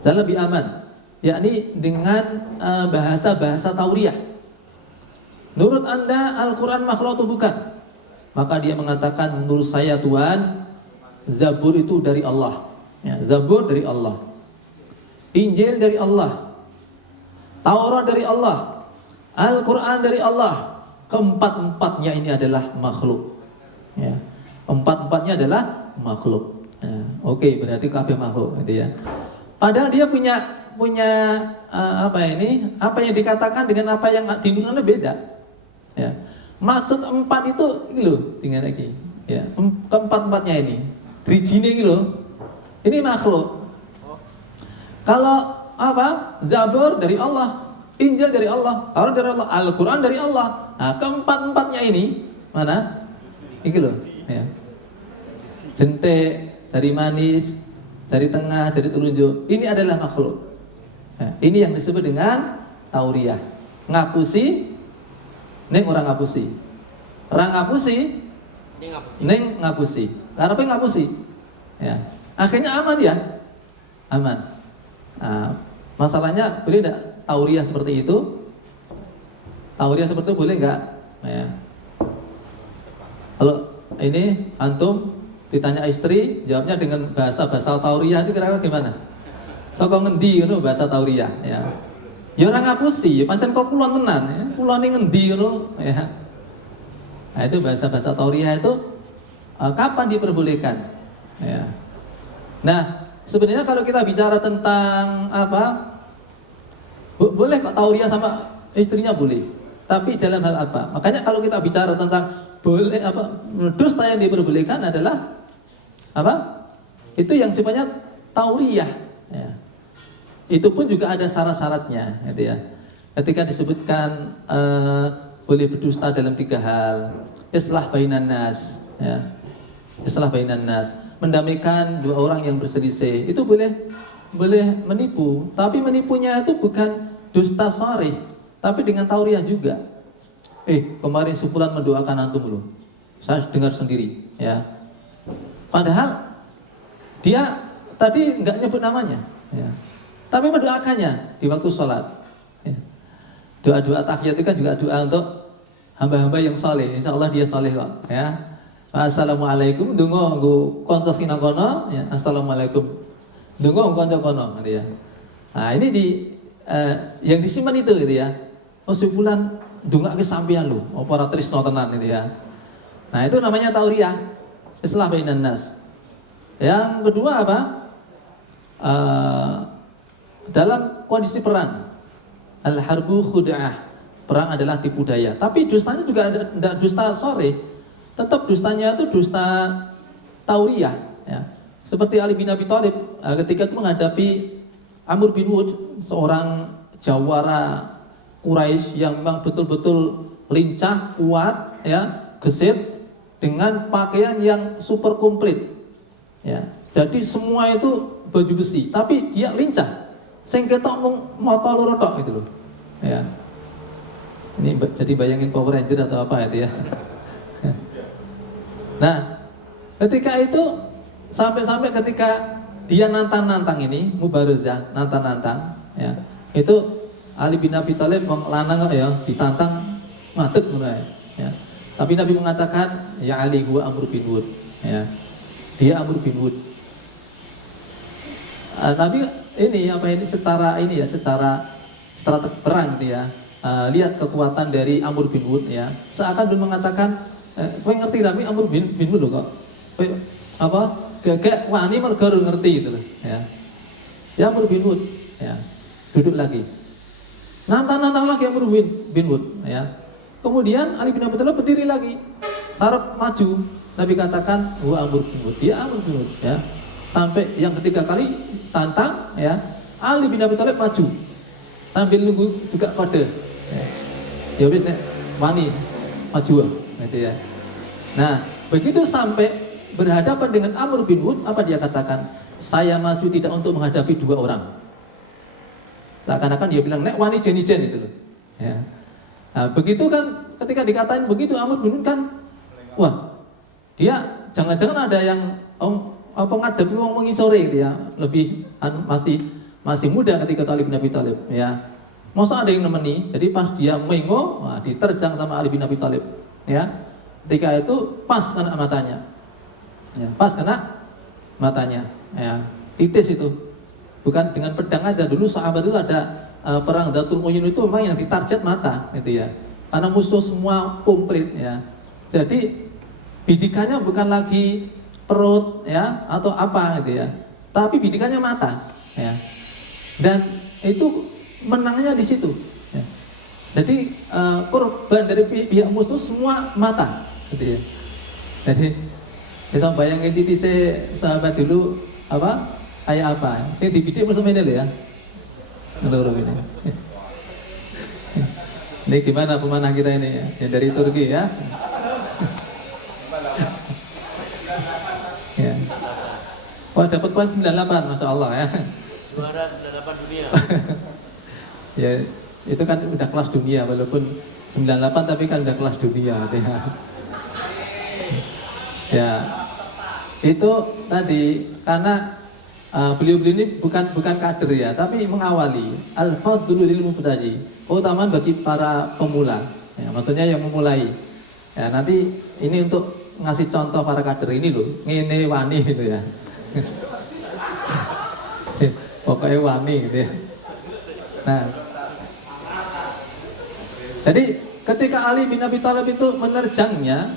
jalan lebih aman, yakni dengan bahasa-bahasa tauriyah. Menurut Anda Al-Quran makhluk atau bukan? Maka dia mengatakan, menurut saya Tuhan, Zabur itu dari Allah. Ya, Zabur dari Allah, Injil dari Allah, Taurat dari Allah, Al-Quran dari Allah. Keempat-empatnya ini adalah makhluk. Ya, empat-empatnya adalah makhluk. Ya, oke, berarti kabeh makhluk, gitu ya. Padahal dia punya apa yang dikatakan dengan apa yang dinurunkan beda. Ya, maksud empat itu ini loh, dengan lagi. Ya, keempat-empatnya ini, drijine ini loh. Ini makhluk. Kalau apa? Zabur dari Allah, Injil dari Allah, Taurat dari Allah, Al-Quran dari Allah. Nah, keempat-empatnya ini mana? Ini loh. Ya. Jentik, dari manis, dari tengah, dari telunjuk. Ini adalah makhluk. Nah, ini yang disebut dengan tauriyah. Ngapusi, neng orang ngapusi. Orang ngapusi, neng ngapusi. Karena apa ngapusi? Ya. Akhirnya aman ya, aman. Nah, masalahnya boleh tidak tauriyah seperti itu? Tauriyah seperti itu boleh nggak? Ya. Kalau ini antum ditanya istri, jawabnya dengan bahasa tauriyah itu kira-kira gimana? Saka ngendi ngono bahasa tauriyah ya. Ya orang ngapusi, pancen kok kulon menan ya. Kulon ngendi ngono ya. Nah, itu bahasa tauriyah itu kapan diperbolehkan? Ya. Nah, sebenarnya kalau kita bicara tentang apa, boleh kok tauriyah sama istrinya boleh. Tapi dalam hal apa? Makanya kalau kita bicara tentang boleh apa, dusta yang diperbolehkan adalah apa? Itu yang sifatnya tauriyah. Ya. Itu pun juga ada syarat-syaratnya, gitu ya. Ketika disebutkan boleh berdusta dalam 3 hal, islah bainan nas, ya. Islah bainan nas, mendamaikan 2 orang yang berselisih, itu boleh menipu, tapi menipunya itu bukan dusta sharih, tapi dengan tauriyah juga. Kemarin sebulan mendoakan antum loh, saya dengar sendiri, ya. Padahal dia tadi nggak nyebut namanya, ya. Tapi mendoakannya di waktu sholat. Ya. Doa-doa tahiyat itu kan juga doa untuk hamba-hamba yang saleh. Insya Allah dia saleh kok. Ya. Assalamualaikum, dungo nggo kanca sinangkono, ya. Assalamualaikum, dungo kanca kono, gitu ya. Nah ini yang disimpan itu, gitu ya. Oh sebulan dongake sampean lho, apa ora tresno tenan, gitu ya. Nah itu namanya tauriyah, islah bainan nas. Yang kedua apa? Dalam kondisi perang, al-harbu khud'ah, perang adalah tipu daya. Tapi dustanya juga ada dusta sore, tetap dustanya itu dusta tauriyah. Ya. Seperti Ali bin Abi Thalib ketika itu menghadapi Amr bin Wud, seorang jawara Quraisy yang memang betul-betul lincah, kuat, ya, gesit, dengan pakaian yang super komplit. Ya. Jadi semua itu baju besi, tapi dia lincah. Sing ketok mung mata loro tok gitu loh. Ya. Ini jadi bayangin Power Ranger atau apa itu ya. Nah, ketika itu sampai ketika dia nantang ini mubarozah, nantang ya. Itu Ali bin Abi Thalib lanang ya, ditantang ngadeg ngono ya. Tapi Nabi mengatakan, ya Ali huwa Amr bin Wud, ya. Dia Amr bin Wud. Nabi secara terang gitu ya, lihat kekuatan dari Amr bin Wud ya, seakan dia mengatakan, kowe ngerti Nabi Amr bin Wud lho kok, kowe apa gagak wani mergo ngerti gitu loh, ya. Ya Amr bin Wud, ya. Duduk lagi. Nantang lagi Amr bin Wud, ya. Kemudian Ali bin Abi Thalib berdiri lagi. Sarap maju. Nabi katakan, "Wa Amr bin Wud." Ya Amr bin Wud, ya. Sampai yang ketiga kali tantang, ya. Ali bin Abi Thalib maju. Sambil nunggu juga kode. Ya wis nek wani maju gitu ya. Nah, begitu sampai berhadapan dengan Amr bin Wud, apa dia katakan? Saya maju tidak untuk menghadapi dua orang. Seakan-akan dia bilang, nek wani jen-jen itu loh. Ya. Nah, begitu kan ketika dikatain begitu Amr bin Wud kan, wah, dia jangan-jangan ada yang ngadepi wong wengi sore gitu ya, lebih masih muda ketika Ali bin Abi Thalib ya. Masa ada yang nemeni, jadi pas dia mengo, diterjang sama Ali bin Abi Thalib ya. Ketika itu pas kena matanya. Ya, pas kena matanya ya. Titis itu. Bukan dengan pedang aja, dulu sahabat itu ada perang Datul Uyun itu memang yang ditarget mata gitu ya. Karena musuh semua komplit ya. Jadi bidikannya bukan lagi perut ya atau apa gitu ya. Tapi bidikannya mata ya. Dan itu menangnya di situ. Ya. Jadi korban dari pihak musuh semua mata, gitu ya. Jadi bisa bayangin titik sahabat dulu apa kayak apa? Ini dibidik bersama ini loh ya. Menurut ini. Ini gimana pemanah kita ini ya? Yang dari Turki ya. Ya. Wah dapat poin 98, masya Allah ya. Juara 98 dunia. Ya, itu kan udah kelas dunia walaupun 98 tapi kan udah kelas dunia gitu ya. Ya. Itu tadi karena beliau-beliau ini bukan kader ya, tapi mengawali al-fadlu lil mubtadi, keutamaan bagi para pemula. Ya, maksudnya yang memulai. Ya, nanti ini untuk ngasih contoh para kader ini loh, ngene wani gitu ya. Pokoknya wani gitu ya. Nah, jadi ketika Ali bin Abi Thalib itu menerjangnya,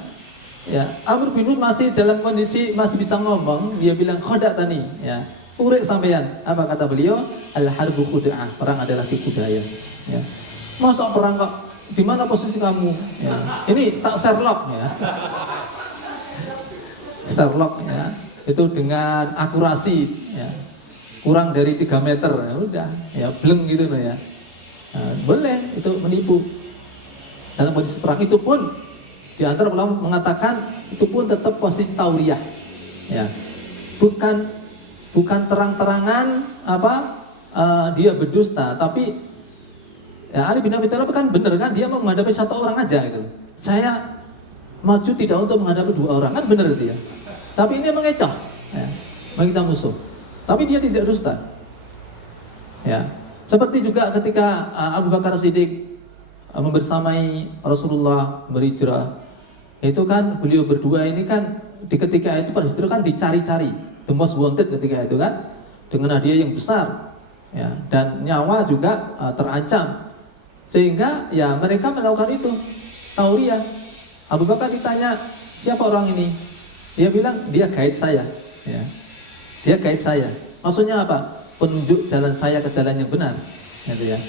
ya Amr bin Wud masih dalam kondisi masih bisa ngomong, dia bilang khodak tani, ya urek sampean. Apa kata beliau? Al harbu khuda'ah, perang adalah tipu daya. Ya. Masa perang kok? Di mana posisi kamu? Ya. Ini tak Sherlock ya. Sherlock ya. Itu dengan akurasi ya. Kurang dari 3 meter ya udah ya bleng gitu loh ya. Nah, boleh itu menipu. Dalam kondisi perang itu pun di antara ulama mengatakan itu pun tetap posisi tauriah. Ya. Bukan terang-terangan dia berdusta, tapi ya Ali bin Abi Thalib kan bener kan dia mau menghadapi satu orang aja gitu. Saya maju tidak untuk menghadapi 2 orang kan bener dia. Tapi ini mengecoh ya, mengecoh musuh. Tapi dia tidak dusta. Ya. Seperti juga ketika Abu Bakar Siddiq membersamai Rasulullah berhijrah. Itu kan beliau berdua ini kan di ketika itu berhijrah kan dicari-cari, the most wanted ketika itu kan, dengan hadiah yang besar. Ya, dan nyawa juga terancam. Sehingga ya mereka melakukan itu. Tauriah. Abu Bakar ditanya, "Siapa orang ini?" Dia bilang, "Dia guide saya." Ya. Dia guide saya. Maksudnya apa? Penunjuk jalan saya ke jalan yang benar. Gitu ya.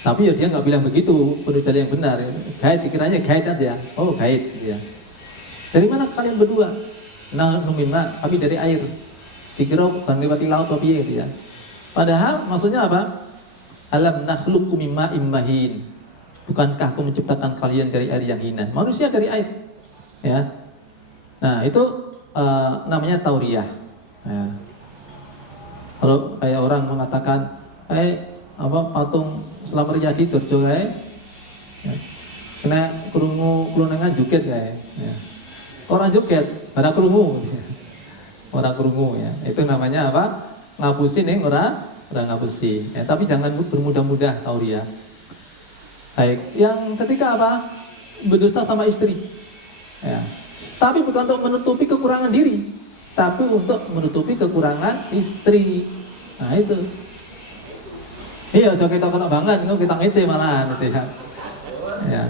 Tapi ya dia nggak bilang begitu, penunjuk jalan yang benar. Guide, dikiranya guide aja. Oh guide. Gitu ya. Dari mana kalian berdua? Nah, numima, tapi dari air. Dikira bang lewati laut atau piye gitu ya. Padahal maksudnya apa? Alam nakhluqkum min ma'in mahin. Bukankah aku menciptakan kalian dari air yang hina? Manusia dari air. Ya. Nah, itu namanya tauriah. Ya. Kalau kayak orang mengatakan, patung Slamet Riyadi Durjo kae, ya. Kena krungu klunengan joget kae. Ya. Orang joget, ora krungu. Orang krungu ya. Itu namanya apa? Ngapusi ning ora ngapusi. Ya, tapi jangan bermudah-mudah tauriah. Baik, yang ketiga apa? Berdosa sama istri. Ya. Tapi bukan untuk menutupi kekurangan diri, tapi untuk menutupi kekurangan istri. Nah itu. Iya, jauh kita banget, kita ngece malahan gitu ya. Ya,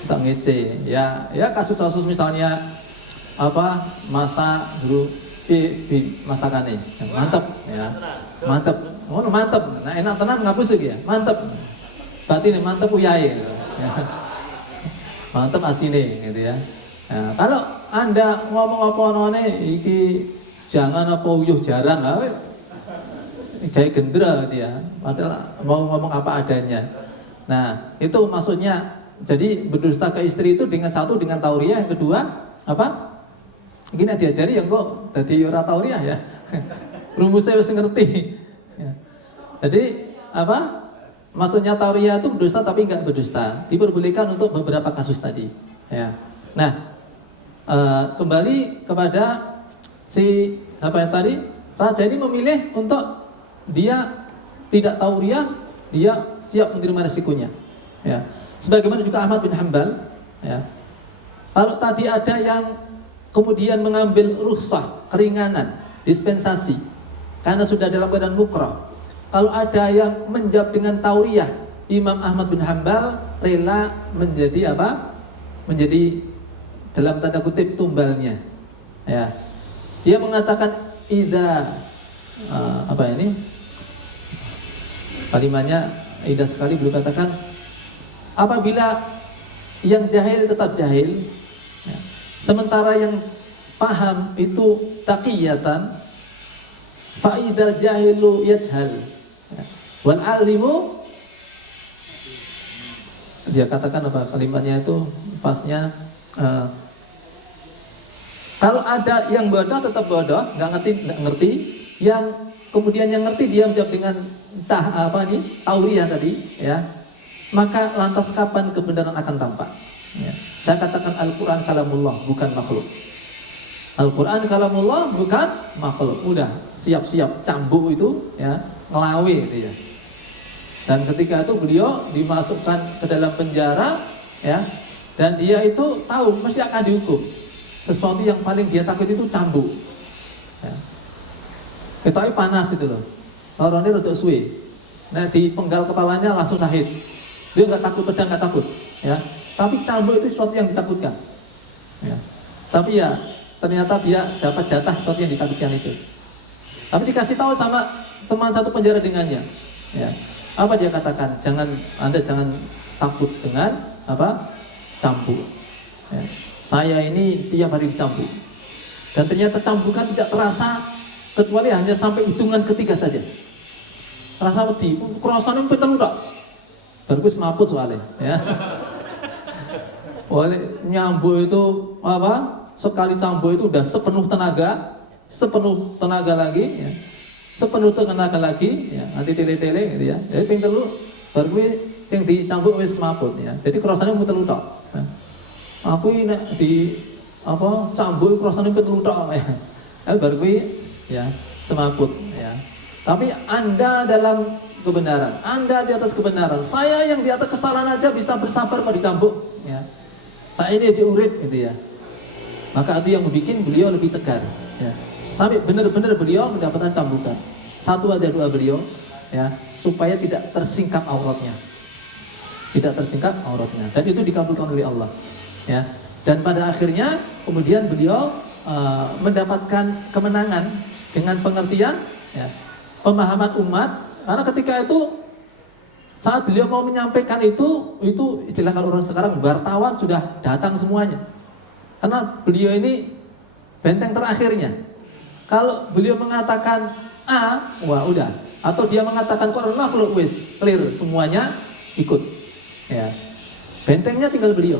kita ngece. Ya kasus-kasus misalnya masa dulu masakane. Mantep ya. Mantep. Ngono mantep. Nah enak tenan ngapus iki ya. Mantep. Berarti ini mantep uyahe gitu. Ya. Mantep asine gitu ya. Nah, kalau Anda ngomong apa-apa iki jangan apa uyuh jarang kayak gendera gitu ya. Padahal mau ngomong apa adanya. Nah, itu maksudnya jadi berdusta ke istri itu dengan satu dengan tauriah, yang kedua apa? Ini diajari yang kok dadi ora tauriah ya. Rumusnya wis ngerti. Ya. Jadi apa? Maksudnya tauriah itu berdusta tapi enggak berdusta. Diperbolehkan untuk beberapa kasus tadi. Ya. Nah, kembali kepada si apa yang tadi, raja ini memilih untuk dia tidak tauriah, dia siap menerima resikonya. Ya. Sebagaimana juga Ahmad bin Hanbal, ya. Kalau tadi ada yang kemudian mengambil rukhsah, keringanan, dispensasi karena sudah dalam keadaan mukrah. Kalau ada yang menjawab dengan tauriah, Imam Ahmad bin Hanbal rela menjadi apa? Menjadi dalam tanda kutip tumbalnya. Ya. Dia mengatakan apa ini? Kalimatnya indah sekali, beliau katakan apabila yang jahil tetap jahil, ya, sementara yang paham itu taqiyatan, fa idzal jahilu yajhal, ya, wal alimu, dia katakan apa kalimatnya itu pasnya, kalau ada yang bodoh tetap bodoh, nggak ngerti, yang kemudian yang ngerti dia menjawab dengan tauriah tadi, ya. Maka lantas kapan kebenaran akan tampak? Ya. Saya katakan Al-Quran kalamullah, bukan makhluk. Al-Quran kalamullah, bukan makhluk. Udah siap-siap cambuk itu, ya, ngelawe itu ya. Dan ketika itu beliau dimasukkan ke dalam penjara, ya, dan dia itu tahu mesti akan dihukum. Sesuatu yang paling dia takut itu cambuk. Ya. Ketoknya panas itu loh. Orangnya rodok suwe. Nah di penggal kepalanya langsung sahid. Dia nggak takut pedang, nggak takut, ya. Tapi cambuk itu sesuatu yang ditakutkan, ya. Tapi ya ternyata dia dapat jatah sesuatu yang ditakutkan itu. Tapi dikasih tahu sama teman satu penjara dengannya, ya. Apa dia katakan? Anda jangan takut dengan apa? Cambuk. Ya. Saya ini tiap hari dicambuk. Dan ternyata cambukan tidak terasa kecuali hanya sampai hitungan ketiga saja. Rasa wedi, kerasane pinten udah. Baru semaput soalnya, ya. Oleh nyambuk itu apa? Sekali cambuk itu udah sepenuh tenaga lagi, ya. Sepenuh tenaga lagi, ya. Nanti tele-tele gitu ya. Jadi ping telu baru yang dicambuk wis semaput, ya. Jadi kerasane muter tok. Ya. Aku ini di apa cambuk kerasane pinten tok, ya. Baru ya semaput, ya. Tapi Anda dalam kebenaran, Anda di atas kebenaran, saya yang di atas kesalahan aja bisa bersabar pada dicambuk, ya. Saya ini aja urip gitu ya. Maka itu yang membuat beliau lebih tegar, ya. Sampai benar-benar beliau mendapatkan cambukan. Satu ada dua beliau, ya, supaya tidak tersingkap auratnya. Tidak tersingkap auratnya. Dan itu dikabulkan oleh Allah, ya. Dan pada akhirnya kemudian beliau mendapatkan kemenangan dengan pengertian, ya, pemahaman umat. Karena ketika itu saat beliau mau menyampaikan itu istilah kalau orang sekarang wartawan sudah datang semuanya. Karena beliau ini benteng terakhirnya. Kalau beliau mengatakan A, wah udah. Atau dia mengatakan Quran makhluk, wis clear semuanya ikut. Ya. Bentengnya tinggal beliau.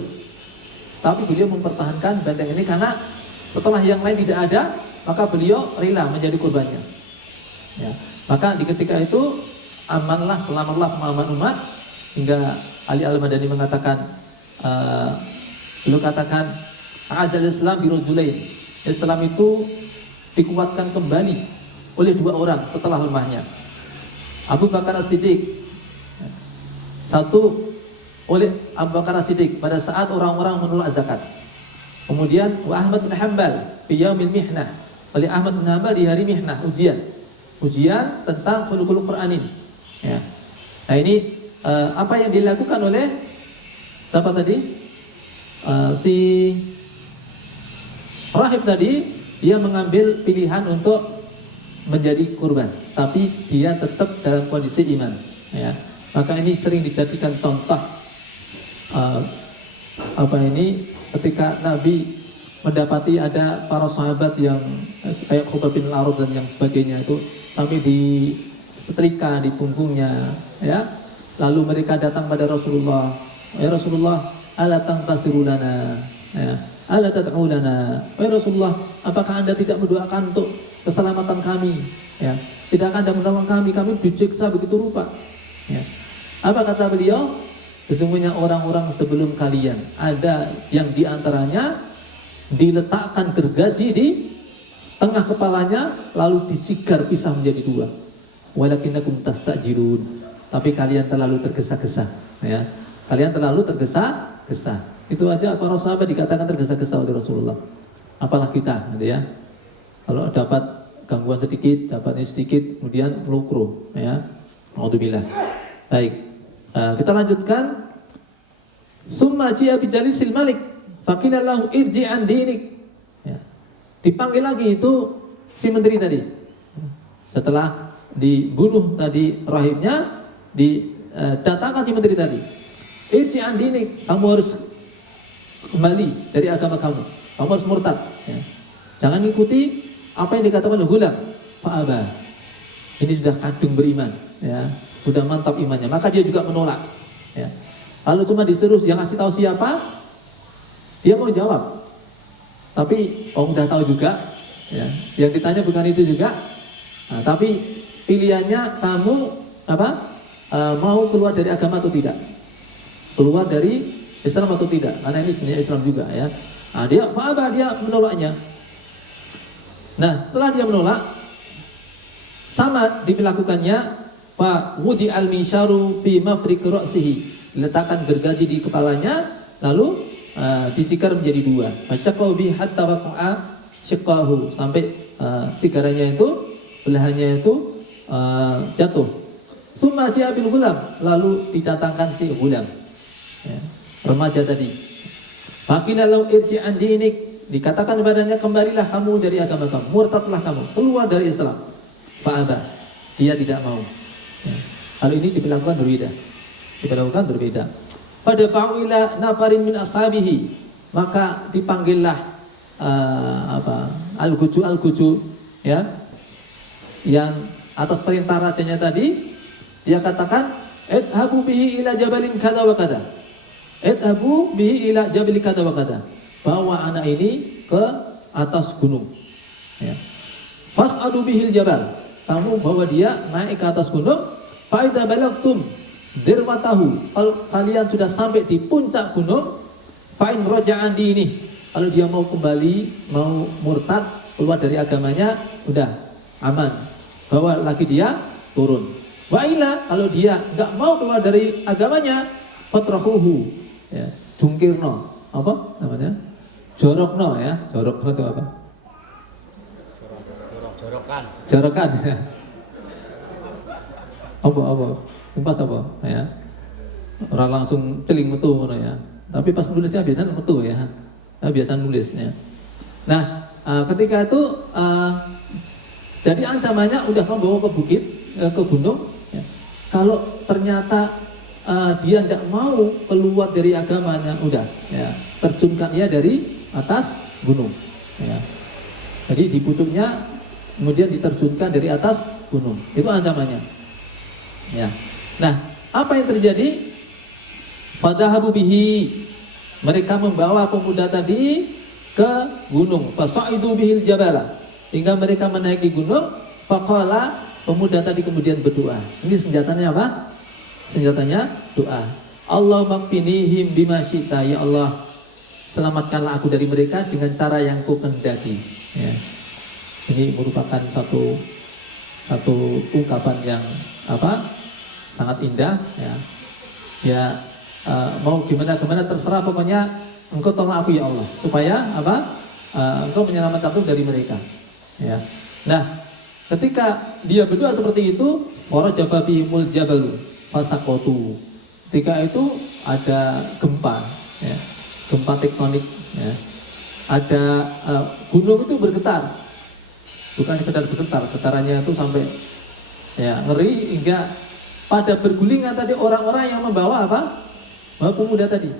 Tapi beliau mempertahankan benteng ini karena setelah yang lain tidak ada, maka beliau rela menjadi korbannya. Ya. Maka di ketika itu amanlah, selamatlah pemahaman umat, hingga Ali Al-Madani mengatakan, beliau katakan A'adzal Islam birujulain. Islam itu dikuatkan kembali oleh dua orang setelah lemahnya. Abu Bakar As-Siddiq. Satu oleh Abu Bakar As-Siddiq pada saat orang-orang menolak zakat. Kemudian Ahmad bin Hanbal fi yaumil mihnah. Oleh Ahmad bin Hanbal di hari mihnah, ujian tentang khuluqul Quran ini. Ya. Nah ini apa yang dilakukan oleh siapa tadi? Si rahib tadi dia mengambil pilihan untuk menjadi kurban, tapi dia tetap dalam kondisi iman. Ya. Maka ini sering dijadikan contoh ketika Nabi mendapati ada para sahabat yang kayak Khubayb bin Al-Arad dan yang sebagainya itu sampai disetrika di punggungnya, ya. Lalu mereka datang pada Rasulullah, ya Rasulullah, ala tangtasiru lana, ya, ala tad'u lana, ya Rasulullah, apakah Anda tidak mendoakan untuk keselamatan kami, ya, tidak akan Anda menolong kami disiksa begitu rupa, ya. Apa kata beliau? Sesungguhnya orang-orang sebelum kalian ada yang diantaranya diletakkan gergaji di tengah kepalanya lalu disigar pisah menjadi dua. Walakinnakum tastajilun, tapi kalian terlalu tergesa-gesa, ya. Kalian terlalu tergesa-gesa. Itu aja para sahabat dikatakan tergesa-gesa oleh Rasulullah. Apalah kita, gitu ya. Kalau dapat gangguan sedikit, dapat ini sedikit, kemudian melukru, ya. Alhamdulillah. Baik. Kita lanjutkan. Summa ji'a bijalisil malik faqila lahu irji' an dinik. Ya. Dipanggil lagi itu si menteri tadi. Setelah dibunuh tadi rahibnya, didatangkan si menteri tadi. Irji' an dinik, kamu harus kembali dari agama kamu. Kamu harus murtad, ya. Jangan ikuti apa yang dikatakan oleh Ghulam. Fa'aba. Ini sudah kadung beriman, ya. Sudah mantap imannya, maka dia juga menolak, ya. Kalau cuma disuruh yang ngasih tahu siapa, dia mau jawab, tapi udah tahu juga, ya. Yang ditanya bukan itu juga, nah, tapi pilihannya kamu mau keluar dari agama atau tidak, keluar dari Islam atau tidak, karena ini sebenarnya Islam juga, ya. Nah, dia menolaknya. Nah, setelah dia menolak, sama dilakukannya. Fa wudi al-misharu fi mafriq ra'sihi, diletakkan gergaji di kepalanya lalu disikar menjadi dua. Fasyaqahu bi hatta waqa'a syiqqahu, sampai sikarannya itu, belahannya itu jatuh. Summa ji'a bil ghulam, lalu didatangkan si ghulam, ya, remaja tadi. Faqila lau irji'an dinik, dikatakan kepadanya kembalilah kamu dari agama kamu, murtadlah kamu, keluar dari Islam. Fa'aba, dia tidak mau. Ya. Hal ini dilakukan berbeda. Pada fa'ila nafarin min ashabihi, maka dipanggillah al-guju, ya, yang atas perintah rajanya tadi. Dia katakan, idhabu bihi ila jabalin kada wa kada, idhabu bihi ila jabalin kada wa kada, bawa anak ini ke atas gunung, ya. Fas'adu bihil jabal, kamu bawa dia naik ke atas gunung. Fa'idha balagtum dirwatahu, kalau kalian sudah sampai di puncak gunung, fa'in roja'an di ini, kalau dia mau kembali, mau murtad, keluar dari agamanya, udah aman, bawa lagi dia turun. Wa'ila, kalau dia nggak mau keluar dari agamanya, fatrahuhu, ya, jungkirno, apa namanya, jorokno, ya, jorokno itu apa? Jorokan, ya. Apa sempas apa, ya, orang langsung teling metu, ya, tapi pas nulisnya biasanya metu, ya, biasa nulisnya. Nah, ketika itu jadi ancamannya udah membawa ke bukit, ke gunung, ya. Kalau ternyata dia tidak mau keluar dari agamanya, udah, ya, terjunkan ia dari atas gunung, ya. Jadi di pucuknya kemudian diterjunkan dari atas gunung, itu ancamannya. Ya. Nah, apa yang terjadi? Fadhahabu bihi, mereka membawa pemuda tadi ke gunung. Fasaidu bihil jabala, hingga mereka menaiki gunung. Faqala, pemuda tadi kemudian berdoa. Ini senjatanya apa? Senjatanya doa. Allahumma qfinihim bima syi'ta, ya Allah, selamatkanlah aku dari mereka dengan cara yang Kau kehendaki. Ya. Ini merupakan satu ungkapan yang sangat indah, ya. Ya, mau gimana terserah, pokoknya Engkau tolong aku ya Allah, supaya Engkau menyelamatkan aku dari mereka, ya. Nah, ketika dia berdoa seperti itu, farajafa bihimul jabalu fasaqatu, ketika itu ada gempa, ya, gempa tektonik, ya. ada gunung itu bergetar, bukan sekedar bergetar, getarannya itu sampai ya ngeri hingga pada bergulingan tadi orang-orang yang membawa apa? Bawa pemuda tadi.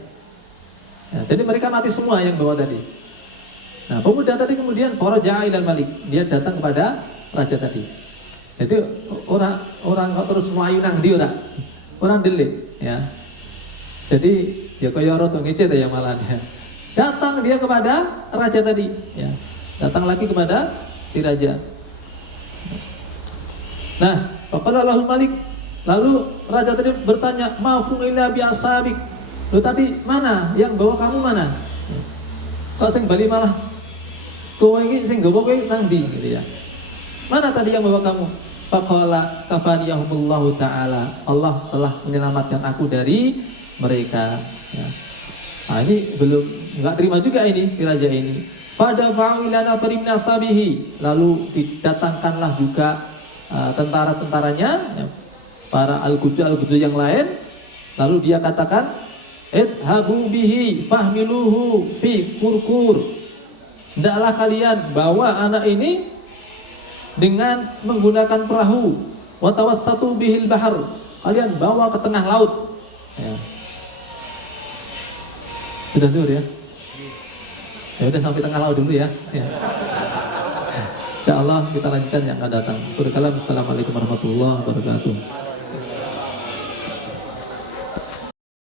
Ya, jadi mereka mati semua yang bawa tadi. Nah, pemuda tadi kemudian faraja'a ilal malik, dia datang kepada raja tadi. Jadi orang kok terus melayu nang ndi ora? Orang delik, ya. Jadi ya kaya roto ngece ya malah dia. Datang dia kepada raja tadi, ya. Datang lagi kepada si raja. Nah, faqala lahul malik, lalu raja tadi bertanya, "Ma fu'ila bi ashabik?" Lo tadi mana? Yang bawa kamu mana? Kok sing bali malah kowe iki sing gawa kowe nang ndi gitu ya. Mana tadi yang bawa kamu? Faqala kafaniyahumullahu taala. Allah telah menyelamatkan aku dari mereka, ya. Nah, ini belum enggak terima juga ini si raja ini. Pada fa'ilana farim nasabihi, lalu didatangkanlah juga tentara-tentaranya, ya, para al-gudu yang lain. Lalu dia katakan, idhabu bihi fahmiluhu fi kurkur. Hendaklah kalian bawa anak ini dengan menggunakan perahu, wa tawassatu bihil bahar. Kalian bawa ke tengah laut, ya. Sudah dulu ya. Ya udah sampai tengah laut dulu ya. Ya. Insyaallah kita lanjutkan yang akan datang. Assalamualaikum warahmatullahi wabarakatuh.